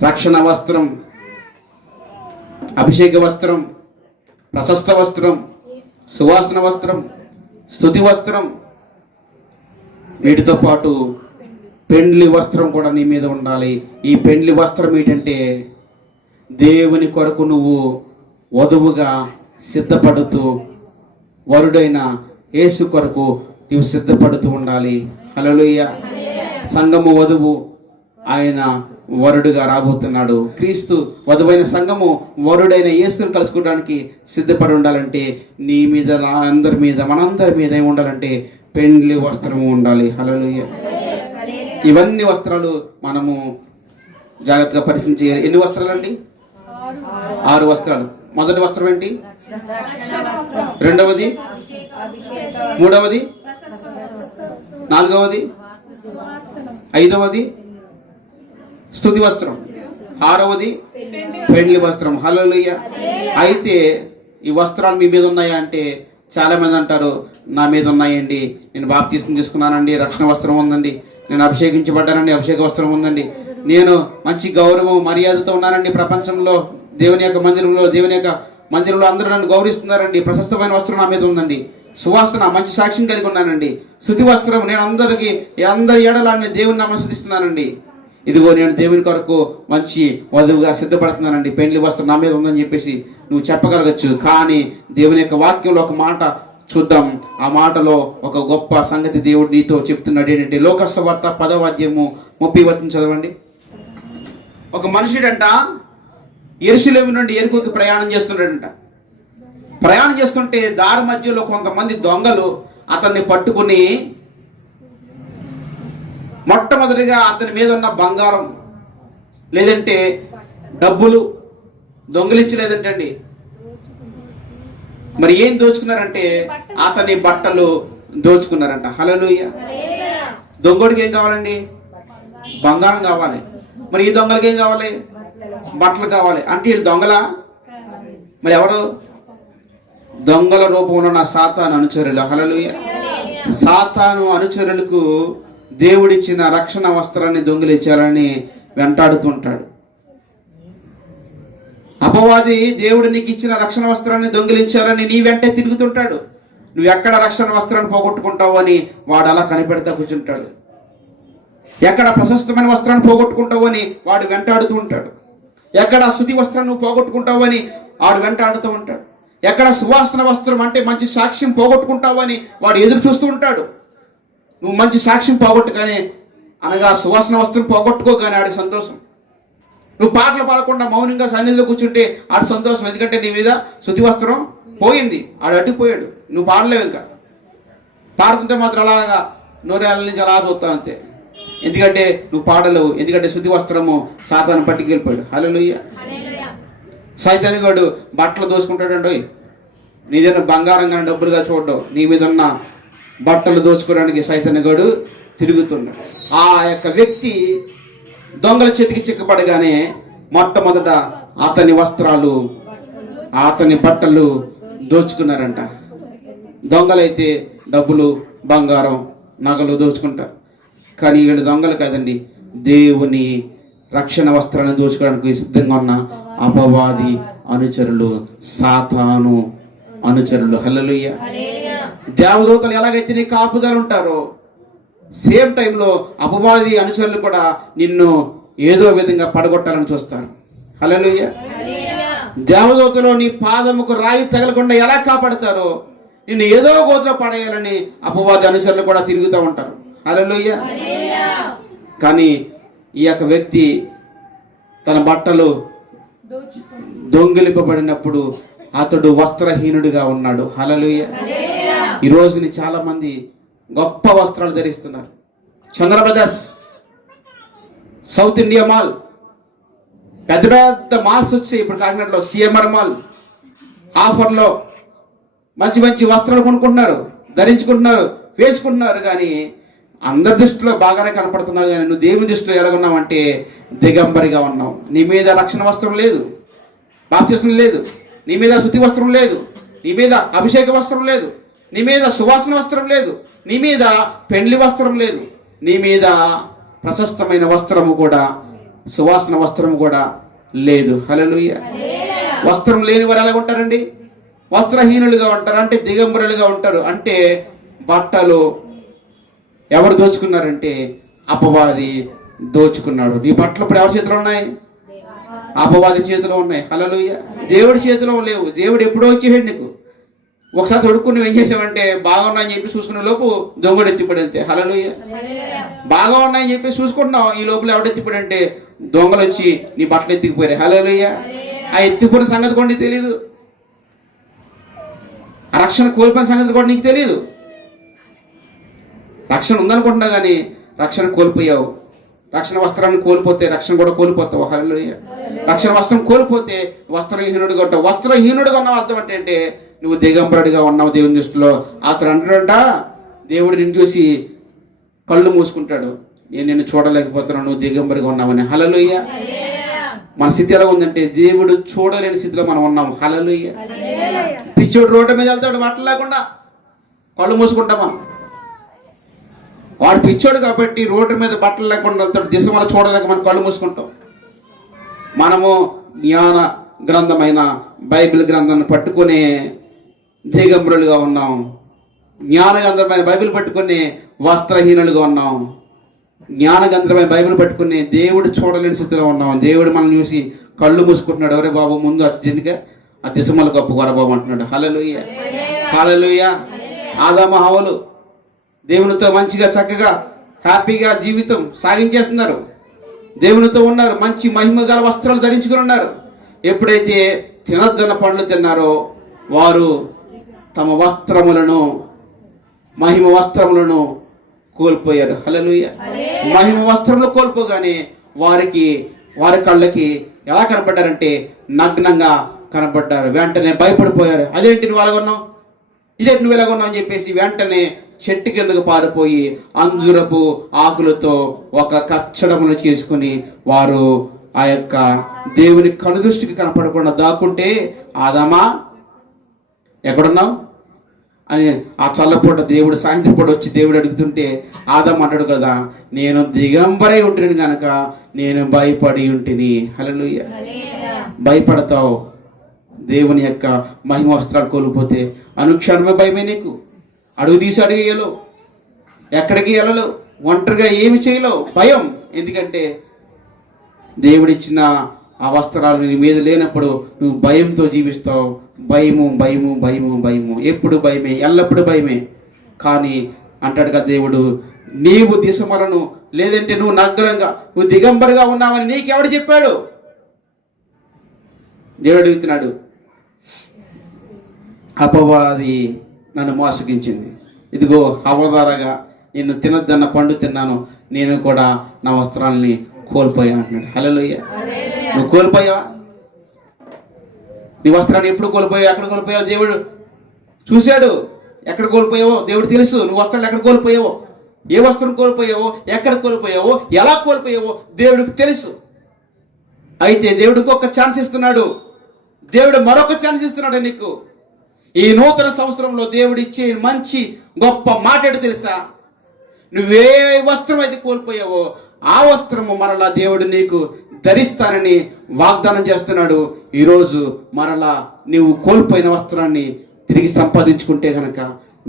రక్షణ వస్త్రం, అభిషేక వస్త్రం, ప్రశస్త వస్త్రం, సువాసన వస్త్రం, స్తుతి వస్త్రం, వీటితో పాటు పెండ్లి వస్త్రం కూడా నీ మీద ఉండాలి. ఈ పెండ్లి వస్త్రం ఏంటంటే దేవుని కొరకు నువ్వు వధువుగా సిద్ధపడుతూ, వరుడైన యేసు కొరకు నువ్వు సిద్ధపడుతూ ఉండాలి. హల్లెలూయా. సంఘము వధువు, ఆయన వరుడుగా రాబోతున్నాడు. క్రీస్తు వధువైన సంఘము వరుడైన యేసుని కలుసుకోవడానికి సిద్ధపడి ఉండాలంటే నీ మీద, నా అందరి మీద, మనందరి మీద ఏమి ఉండాలంటే పెండ్లి వస్త్రము ఉండాలి. హల్లెలూయా. ఇవన్నీ వస్త్రాలు మనము జాగ్రత్తగా పరిశీలించి. ఎన్ని వస్త్రాలు అండి? 6 వస్త్రాలు. మొదటి వస్త్రం ఏంటి? రెండవది, మూడవది, నాలుగవది, ఐదవది స్తుతి వస్త్రం, 6వది పెండ్లి వస్త్రం. హల్లెలూయా. అయితే ఈ వస్త్రాలు మీ మీద ఉన్నాయా అంటే చాలా మంది అంటారు, నా మీద ఉన్నాయండి, నేను బాప్తీసం తీసుకున్నానండి, రక్షణ వస్త్రం ఉందండి, నేను అభిషేకించబడ్డానండి, అభిషేక వస్త్రం ఉందండి, నేను మంచి గౌరవం మర్యాదతో ఉన్నానండి, ప్రపంచంలో దేవుని యొక్క మందిరంలో అందరూ నన్ను గౌరవిస్తున్నారండి, ప్రశస్తమైన వస్త్రం నా మీద ఉందండి, సువాసన మంచి సాక్ష్యం కలిగి ఉన్నానండి, స్తుతి వస్త్రం, నేను అందరి ఏడలాన్ని దేవుని నామమున స్తుతిస్తున్నానండి, ఇదిగో నేను దేవుని కొరకు మంచి వధువుగా సిద్ధపడుతున్నానండి, పెండ్లి వస్త్రం నా మీద ఉందని చెప్పేసి నువ్వు చెప్పగలగచ్చు. కానీ దేవుని యొక్క వాక్యంలో ఒక మాట చూద్దాం. ఆ మాటలో ఒక గొప్ప సంగతి దేవుడు నీతో చెప్తున్నాడు. ఏంటంటే లోకసువార్త 10వ అధ్యాయము 30వ వచనం చదవండి. ఒక మనుషుడంట యెరూషలేము నుండి యెరికోకి ప్రయాణం చేస్తున్నాడంట. ప్రయాణం చేస్తుంటే దారి మధ్యలో కొంతమంది దొంగలు అతన్ని పట్టుకుని మొట్టమొదటిగా అతని మీద ఉన్న బంగారం లేదంటే డబ్బులు దొంగిలించి, లేదంటే అండి మరి ఏం దోచుకున్నారంటే అతని బట్టలు దోచుకున్నారంట. హల్లెలూయా. దొంగోడికి ఏం కావాలండి? బంగారం కావాలి. మరి ఈ దొంగలకి ఏం కావాలి? బట్టలు కావాలి. అంటే వీళ్ళు దొంగలా? మరి ఎవరు? దొంగల రూపంలో ఉన్న సాతాను అనుచరులు. హల్లెలూయా. సాతాను అనుచరులకు దేవుడిచ్చిన రక్షణ వస్త్రాన్ని దొంగిలించాలని వెంటాడుతుంటాడు. అపవాది దేవుడు నీకు ఇచ్చిన రక్షణ వస్త్రాన్ని దొంగిలించాలని నీ వెంటే తిరుగుతుంటాడు. నువ్వు ఎక్కడ రక్షణ వస్త్రాన్ని పోగొట్టుకుంటావు అని వాడు అలా కనిపెడతా కూర్చుంటాడు. ఎక్కడ ప్రశస్తమైన వస్త్రాన్ని పోగొట్టుకుంటావు అని వాడు వెంటాడుతూ ఉంటాడు. ఎక్కడ స్తుతి వస్త్రాన్ని నువ్వు పోగొట్టుకుంటావు అని వాడు వెంటాడుతూ ఉంటాడు. ఎక్కడ సువాసన వస్త్రం అంటే మంచి సాక్ష్యం పోగొట్టుకుంటావు అని వాడు ఎదురు చూస్తూ ఉంటాడు. నువ్వు మంచి సాక్ష్యం పోగొట్టుగానే, అనగా సువాసన వస్త్రం పోగొట్టుకోగానే ఆడికి సంతోషం. నువ్వు పాటలు పాడకుండా మౌనంగా సన్నిధిలో కూర్చుంటే ఆడు సంతోషం. ఎందుకంటే నీ మీద స్తుతి వస్త్రం పోయింది, ఆడు అడ్డుపోయాడు, నువ్వు పాడలేవు. ఇంకా పాడుతుంటే మాత్రం అలాగా నోరేళ్ళ నుంచి అలా చూస్తావు అంతే. ఎందుకంటే నువ్వు పాడలేవు, ఎందుకంటే స్తుతి వస్త్రము సాతాను పట్టుకెళ్ళిపోయాడు. హల్లెలూయా. సైతానిగాడు బట్టలు దోచుకుంటాడండి. నీ దగ్గర బంగారం కానీ డబ్బులుగా చూడడం, నీ మీద ఉన్న బట్టలు దోచుకోవడానికి సైతానిగాడు తిరుగుతున్నాడు. ఆ యొక్క వ్యక్తి దొంగల చేతికి చిక్కపడగానే మొట్టమొదట అతని వస్త్రాలు, అతని బట్టలు దోచుకున్నారంట. దొంగలైతే డబ్బులు, బంగారం, నగలు దోచుకుంటారు. కానీ వీళ్ళు దొంగలు కాదండి, దేవుని రక్షణ వస్త్రాన్ని దోచుకోవడానికి సిద్ధంగా ఉన్న అపవాది అనుచరులు, సాతాను అనుచరులు. హల్లెలూయా. దేవదూతలు ఎలాగైతే నీ కాపుదలు ఉంటారో, సేమ్ టైంలో అపవాది అనుచరులు కూడా నిన్ను ఏదో విధంగా పడగొట్టాలని చూస్తారు. హల్లెలూయా. దేవదూతలు నీ పాదముకు రాయి తగలకుండా ఎలా కాపాడతారో, నిన్ను ఏదో గోతులో పడేయాలని అపవాది అనుచరులు కూడా తిరుగుతూ ఉంటారు. హల్లెలూయా. కానీ ఈ యొక్క వ్యక్తి తన బట్టలు దొంగిలింపబడినప్పుడు అతడు వస్త్రహీనుడిగా ఉన్నాడు. హల్లెలూయా. ఈ రోజుని చాలా మంది గొప్ప వస్త్రాలు ధరిస్తున్నారు. చంద్ర బ్రదర్స్, సౌత్ ఇండియా మాల్, పెద్ద పెద్ద మాల్స్ వచ్చాయి. ఇప్పుడు కాకినాడలో సిఎంఆర్ మాల్ ఆఫర్లో మంచి మంచి వస్త్రాలు కొనుక్కుంటున్నారు, ధరించుకుంటున్నారు, వేసుకుంటున్నారు. కానీ అందరి దృష్టిలో బాగానే కనపడుతున్నావు, కానీ నువ్వు దేవుని దృష్టిలో ఎలాగున్నావు అంటే దిగంబరిగా ఉన్నావు. నీ మీద రక్షణ వస్త్రం లేదు, బాప్తిస్మం లేదు, నీ మీద శుద్ధి వస్త్రం లేదు, నీ మీద అభిషేక వస్త్రం లేదు, నీ మీద సువాసన వస్త్రం లేదు, నీ మీద పెండ్లి వస్త్రం లేదు, నీ మీద ప్రశస్తమైన వస్త్రము కూడా, సువాసన వస్త్రము కూడా లేదు. హల్లెలూయా. వస్త్రం లేని వారు ఎలా ఉంటారండి? వస్త్రహీనులుగా ఉంటారు, అంటే దిగంబరులుగా ఉంటారు. అంటే బట్టలు ఎవరు దోచుకున్నారంటే అపవాది దోచుకున్నాడు. నీ బట్టలు ఇప్పుడు ఎవరి చేతిలో ఉన్నాయి? అపవాది చేతిలో ఉన్నాయి. హల్లెలూయా. దేవుడి చేతిలో లేవు. దేవుడు ఎప్పుడో వచ్చేసాడు నీకు. ఒకసారి తొడుక్కుని నువ్వు ఏం చేసావంటే బాగున్నాయని చెప్పి చూసుకునే లోపు దొంగడు ఎత్తిపడంతే. హల్లెలూయా. బాగా ఉన్నాయని చెప్పి చూసుకుంటున్నావు, ఈ లోపల ఎవడెత్తిపడంటే దొంగలు వచ్చి నీ బట్టలు ఎత్తికిపోయారు. హల్లెలూయా. ఆ ఎత్తిపోయిన సంగతి కూడా నీకు తెలియదు, ఆ రక్షణ కోల్పోయిన సంగతి కూడా నీకు తెలియదు. రక్షణ ఉందనుకుంటున్నా కానీ రక్షణ కోల్పోయావు. రక్షణ వస్త్రాన్ని కోల్పోతే రక్షణ కూడా కోల్పోతావు. హల్లెలూయా. రక్షణ వస్త్రం కోల్పోతే వస్త్రహీనుడిగా ఉంటావు. వస్త్రహీనుడిగా ఉన్నావు అర్థం అంటే నువ్వు దిగంబరుడిగా ఉన్నావు దేవుని దృష్టిలో. అతను అంటాడంట, దేవుడు నిన్ను చూసి కళ్ళు మూసుకుంటాడు, నేను నిన్ను చూడలేకపోతున్నాను, నువ్వు దిగంబరిగా ఉన్నావని. హల్లెలూయా. మన స్థితి ఎలా ఉందంటే దేవుడు చూడలేని స్థితిలో మనం ఉన్నాం. హల్లెలూయా. పిచ్చోడు రోడ్డు మీద వెళ్తాడు బట్టలు లేకుండా, కళ్ళు మూసుకుంటాం మనం. వాడు పిచ్చోడు కాబట్టి రోడ్డు మీద బట్టలు లేకుండా వెళ్తాడు, దిశ మనం చూడలేక మనం కళ్ళు మూసుకుంటాం. మనము జ్ఞాన గ్రంథమైన బైబిల్ గ్రంథాన్ని పట్టుకునే దిగంబరులుగా ఉన్నాం. జ్ఞాన గ్రంథమైన బైబిల్ పట్టుకుని వస్త్రహీనులుగా ఉన్నాం. జ్ఞాన గ్రంథమైన బైబిల్ పట్టుకుని దేవుడు చూడలేని స్థితిలో ఉన్నాం. దేవుడు మనం చూసి కళ్ళు మూసుకుంటున్నాడు. ఎవరే బాబు ముందు అర్జెంట్గా ఆ దిశమల గొప్ప బాబు అంటున్నాడు. హల్లెలూయా. హల్లెలూయా. ఆదాము హవ్వలు దేవునితో మంచిగా చక్కగా హ్యాపీగా జీవితం సాగించేస్తున్నారు, దేవునితో ఉన్నారు, మంచి మహిమ గల వస్త్రాలు ధరించుకుని ఉన్నారు. ఎప్పుడైతే తినొద్దన్న పండ్లు తిన్నారో వారు తమ వస్త్రములను, మహిమ వస్త్రములను కోల్పోయారు. హల్లెలూయా. మహిమ వస్త్రములు కోల్పోగానే వారి కళ్ళకి ఎలా కనపడ్డారంటే నగ్నంగా కనపడ్డారు. వెంటనే భయపడిపోయారు. అదేంటి నువ్వు అలాగొన్నావు, ఇదేంటి నువ్వు ఎలాగొన్నావు అని చెప్పేసి వెంటనే చెట్టు కిందకు పారిపోయి అంజురపు ఆకులతో ఒక కచ్చడమును చేసుకుని వారు ఆ యొక్క దేవుని కనుదృష్టికి కనపడకుండా దాక్కుంటే, ఆదామా ఎక్కడున్నావు అని ఆ చల్లపూట దేవుడు సాయంత్రం పూట వచ్చి దేవుడు అడుగుతుంటే ఆదాం అంటాడు కదా, నేను దిగంబరై ఉంటుని కనుక నేను భయపడి ఉంటిని. హల్లెలూయా. భయపడతావు దేవుని యొక్క మహిమ వస్త్రాలు కోల్పోతే. అనుక్షణమే భయమే నీకు. అడుగు తీసి అడిగేయలేవు, ఎక్కడికి వెళ్ళలేవు, ఒంటరిగా ఏమి చేయలేవు, భయం. ఎందుకంటే దేవుడిచ్చిన ఆ వస్త్రాలు నీ మీద లేనప్పుడు నువ్వు భయంతో జీవిస్తావు. భయము భయము భయము భయము, ఎప్పుడు భయమే, ఎల్లప్పుడూ భయమే. కానీ అంటాడు కదా దేవుడు, నీవు దిశమలను లేదంటే నువ్వు నగ్నంగా, నువ్వు దిగంబరిగా ఉన్నావని నీకెవడు చెప్పాడు? దేవుడు అడుగుతున్నాడు. అపవాది నన్ను మోసగించింది, ఇదిగో అవధారగా నిన్ను తినొద్దన్న పండు తిన్నాను, నేను కూడా నా వస్త్రాలని కోల్పోయాను అంటున్నాడు. హల్లెలూయా. నువ్వు కోల్పోయావా? నీ వస్త్రాన్ని ఎప్పుడు కోల్పోయావు, ఎక్కడ కోల్పోయావు దేవుడు చూశాడు. ఎక్కడ కోల్పోయావో దేవుడు తెలుసు. నువ్వు వస్త్రాలు ఎక్కడ కోల్పోయావో, ఏ వస్త్రం కోల్పోయావో, ఎక్కడ కోల్పోయావో, ఎలా కోల్పోయావో దేవుడికి తెలుసు. అయితే దేవుడికి ఒక ఛాన్స్ ఇస్తున్నాడు. దేవుడు మరొక ఛాన్స్ ఇస్తున్నాడు నీకు. ఈ నూతన సంవత్సరంలో దేవుడు ఇచ్చే మంచి గొప్ప మాట ఏంటో తెలుసా? నువ్వే వస్త్రం అయితే కోల్పోయావో ఆ వస్త్రము మరలా దేవుడు నీకు ధరిస్తానని వాగ్దానం చేస్తున్నాడు. ఈరోజు మరలా నీవు కోల్పోయిన వస్త్రాన్ని తిరిగి సంపాదించుకుంటే గనక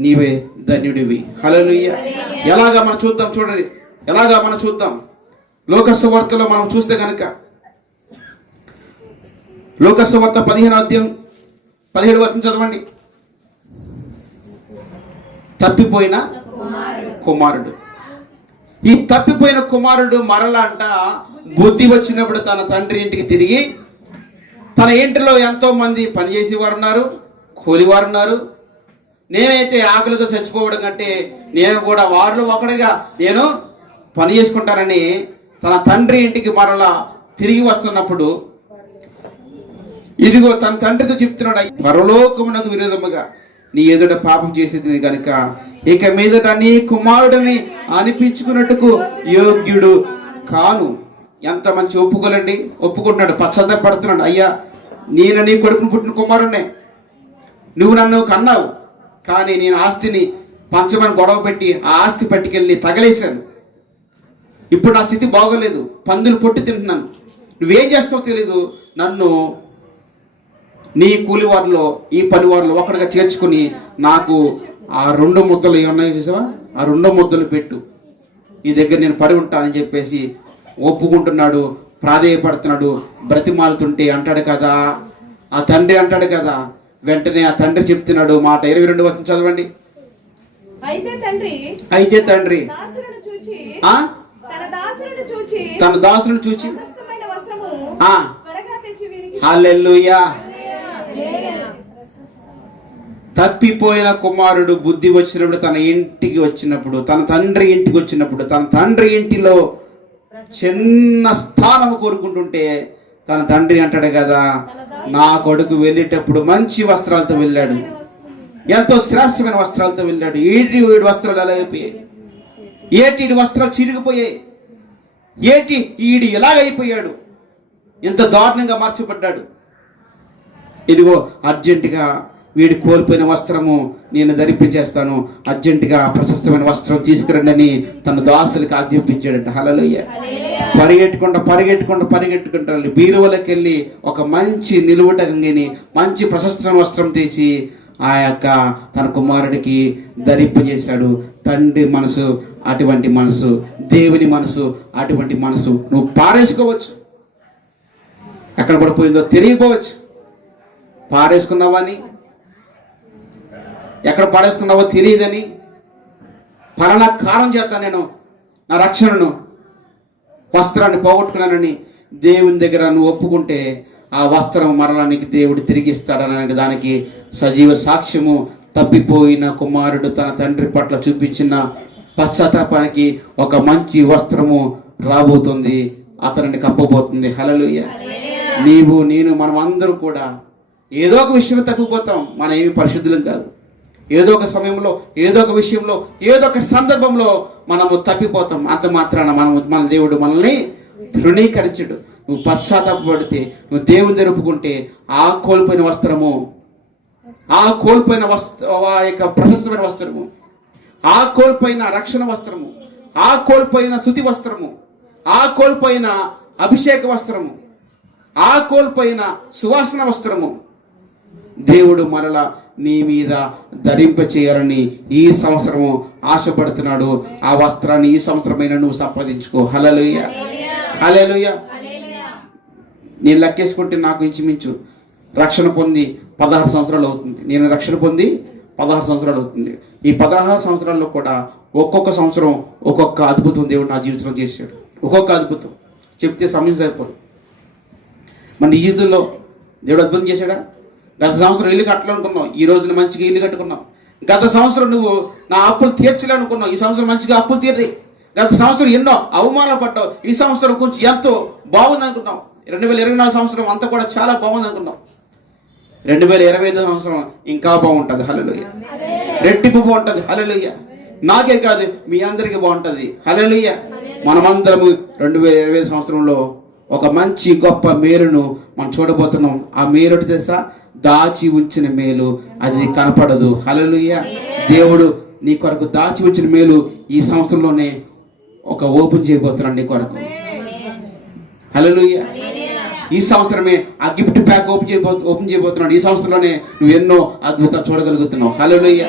నీవే ధన్యుడివి. హల్లెలూయా. ఎలాగా మనం చూద్దాం, చూడండి ఎలాగా మనం చూద్దాం. లోకసువార్తలో మనం చూస్తే గనక లోకసువార్త 15వ అధ్యాయం 17వ వచనం చదవండి. తప్పిపోయిన కుమారుడు. ఈ తప్పిపోయిన కుమారుడు మరలా అంట బుద్ధి వచ్చినప్పుడు తన తండ్రి ఇంటికి తిరిగి, తన ఇంటిలో ఎంతో మంది పనిచేసేవారు ఉన్నారు, కూలివారు ఉన్నారు. నేనైతే ఆకలితో చచ్చిపోవడం కంటే నేను కూడా వారిలో ఒకటిగా నేను పని చేసుకుంటానని తన తండ్రి ఇంటికి మరలా తిరిగి వస్తున్నప్పుడు ఇదిగో తన తండ్రితో చెప్తున్నాడు, పరలోకమునకు విరోధముగా నీ ఎదుట పాపం చేసేది కనుక ఇక మీదట నీ కుమారుడిని అనిపించుకున్నట్టుకు యోగ్యుడు కాను. ఎంత మంచి ఒప్పుకోలండి. ఒప్పుకుంటున్నాడు, పశ్చాత్తాపడుతున్నాడు. అయ్యా, నేను నీ కొడుకును పుట్టిన కుమారుణ్ణే, నువ్వు నన్ను కన్నావు, కానీ నేను ఆస్తిని పంచమని గొడవ పెట్టి ఆ ఆస్తి పట్టుకెళ్ళి తగలేశాను. ఇప్పుడు నా స్థితి బాగోలేదు, పందులు పొట్టి తింటున్నాను. నువ్వేం చేస్తావో తెలీదు, నన్ను నీ కూలివారిలో ఈ పనివారిలో ఒకటిగా చేర్చుకుని నాకు ఆ 2 ముద్దలు ఏమన్నా చూసావా, ఆ 2 ముద్దలు పెట్టు, నీ దగ్గర నేను పడి ఉంటానని చెప్పేసి ఒప్పుకుంటున్నాడు, ప్రాధేయపడుతున్నాడు, బ్రతిమాలుతుంటే అంటాడు కదా ఆ తండ్రి, అంటాడు కదా. వెంటనే ఆ తండ్రి చెప్తున్నాడు మాట. 22వ వచనం చదవండి. అయితే తండ్రి తన దాసులను చూచి హల్లెలూయా. తప్పిపోయిన కుమారుడు బుద్ధి వచ్చినప్పుడు తన ఇంటికి వచ్చినప్పుడు, తన తండ్రి ఇంటికి వచ్చినప్పుడు, తన తండ్రి ఇంటిలో చిన్న స్థానం కోరుకుంటుంటే తన తండ్రి అంటాడు కదా, నా కొడుకు వెళ్ళేటప్పుడు మంచి వస్త్రాలతో వెళ్ళాడు, ఎంతో శ్రేష్టమైన వస్త్రాలతో వెళ్ళాడు. ఏటి వీడి వస్త్రాలు ఎలా అయిపోయాయి, ఏటి వీడి వస్త్రాలు చిరిగిపోయాయి, ఏటి వీడు ఎలాగైపోయాడు, ఎంత దారుణంగా మార్చబడ్డాడు. ఇదిగో అర్జెంటుగా వీడి కోల్పోయిన వస్త్రము నేను ధరింపజేస్తాను, అర్జెంటుగా ప్రశస్తమైన వస్త్రం తీసుకురండి అని తన దాసులకు ఆజ్ఞాపించాడంట. హల్లెలూయా. పరిగెట్టుకుంటా బీరువలోకి వెళ్ళి ఒక మంచి నిలువుట గంగిని మంచి ప్రశస్తమైన వస్త్రం తీసి ఆ యొక్క తన కుమారుడికి ధరింపజేశాడు. తండ్రి మనసు అటువంటి మనసు, దేవుని మనసు అటువంటి మనసు. నువ్వు పారేసుకోవచ్చు, ఎక్కడ పడిపోయిందో తెలియకపోవచ్చు, పారేసుకున్నావని, ఎక్కడ పాడేసుకున్నావో తెలియదని, ఫలానా కారణం చేత నేను నా రక్షణను వస్త్రాన్ని పోగొట్టుకున్నానని దేవుని దగ్గర నువ్వు ఒప్పుకుంటే ఆ వస్త్రం మరలా నీకు దేవుడు తిరిగిస్తాడనడానికి దానికి సజీవ సాక్ష్యము తప్పిపోయిన కుమారుడు తన తండ్రి పట్ల చూపించిన పశ్చాత్తాపానికి ఒక మంచి వస్త్రము రాబోతుంది, అతనిని కప్పబోతుంది. హల్లెలూయా. నీవు నేను మనం అందరూ కూడా ఏదో ఒక విషయంలో తప్పిపోతాం. మనం ఏమి పరిశుద్ధులం కాదు. ఏదో ఒక సమయంలో, ఏదో ఒక విషయంలో, ఏదో ఒక సందర్భంలో మనము తప్పిపోతాం. అంత మాత్రాన మన దేవుడు మనల్ని తృణీకరించడు. నువ్వు పశ్చాత్తాపడితే, నువ్వు దేవుని జరుపుకుంటే ఆ కోల్పోయిన వస్త్రము, ఆ కోల్పోయిన ఆ యొక్క ప్రశస్తమైన వస్త్రము, ఆ కోల్పోయిన రక్షణ వస్త్రము, ఆ కోల్పోయిన స్తుతి వస్త్రము, ఆ కోల్పోయిన అభిషేక వస్త్రము, ఆ కోల్పోయిన సువాసన వస్త్రము దేవుడు మరలా నీ మీద ధరింప చేయాలని ఈ సంవత్సరము ఆశపడుతున్నాడు. ఆ వస్త్రాన్ని ఈ సంవత్సరమైన నువ్వు సంపాదించుకో. హల్లెలూయా, హల్లెలూయా. నేను లెక్కేసుకుంటే నాకు ఇంచుమించు రక్షణ పొంది 16 సంవత్సరాలు అవుతుంది. నేను రక్షణ పొంది 16 సంవత్సరాలు అవుతుంది. ఈ 16 సంవత్సరాల్లో కూడా ఒక్కొక్క సంవత్సరం ఒక్కొక్క అద్భుతం దేవుడు నా జీవితంలో చేశాడు. ఒక్కొక్క అద్భుతం చెప్తే సమయం సరిపోదు. మన జీవితంలో దేవుడు అద్భుతం చేశాడా? గత సంవత్సరం ఇల్లు కట్టాలనుకున్నావు, ఈ రోజున మంచిగా ఇల్లు కట్టుకున్నావు. గత సంవత్సరం నువ్వు నా అప్పులు తీర్చాలనుకున్నావు, ఈ సంవత్సరం మంచిగా అప్పులు తీర్రి. గత సంవత్సరం ఎన్నో అవమానాలు పడ్డావు, ఈ సంవత్సరం కొంచెం ఎంతో బాగుంది అనుకున్నావు. 2024 సంవత్సరం అంతా కూడా చాలా బాగుంది అనుకున్నావు. 2025 సంవత్సరం ఇంకా బాగుంటది. హల్లెలూయా. రెట్టింపు బాగుంటది. హల్లెలూయా. నాకే కాదు మీ అందరికీ బాగుంటది. హల్లెలూయా. మనమందరము 2025 సంవత్సరంలో ఒక మంచి గొప్ప మేలును మనం చూడబోతున్నాం. ఆ మేలు తెలుసా? దాచి ఉంచిన మేలు, అది నీకు కనపడదు. హల్లెలూయా. దేవుడు నీ కొరకు దాచి ఉంచిన మేలు ఈ సంవత్సరంలోనే ఒక ఓపెన్ చేయబోతున్నాడు నీ కొరకు. హల్లెలూయా. ఈ సంవత్సరమే ఆ గిఫ్ట్ ప్యాక్ ఓపెన్ చేయబోతున్నాడు. ఈ సంవత్సరంలోనే నువ్వు ఎన్నో అద్భుతాలు చూడగలుగుతున్నావు. హల్లెలూయా.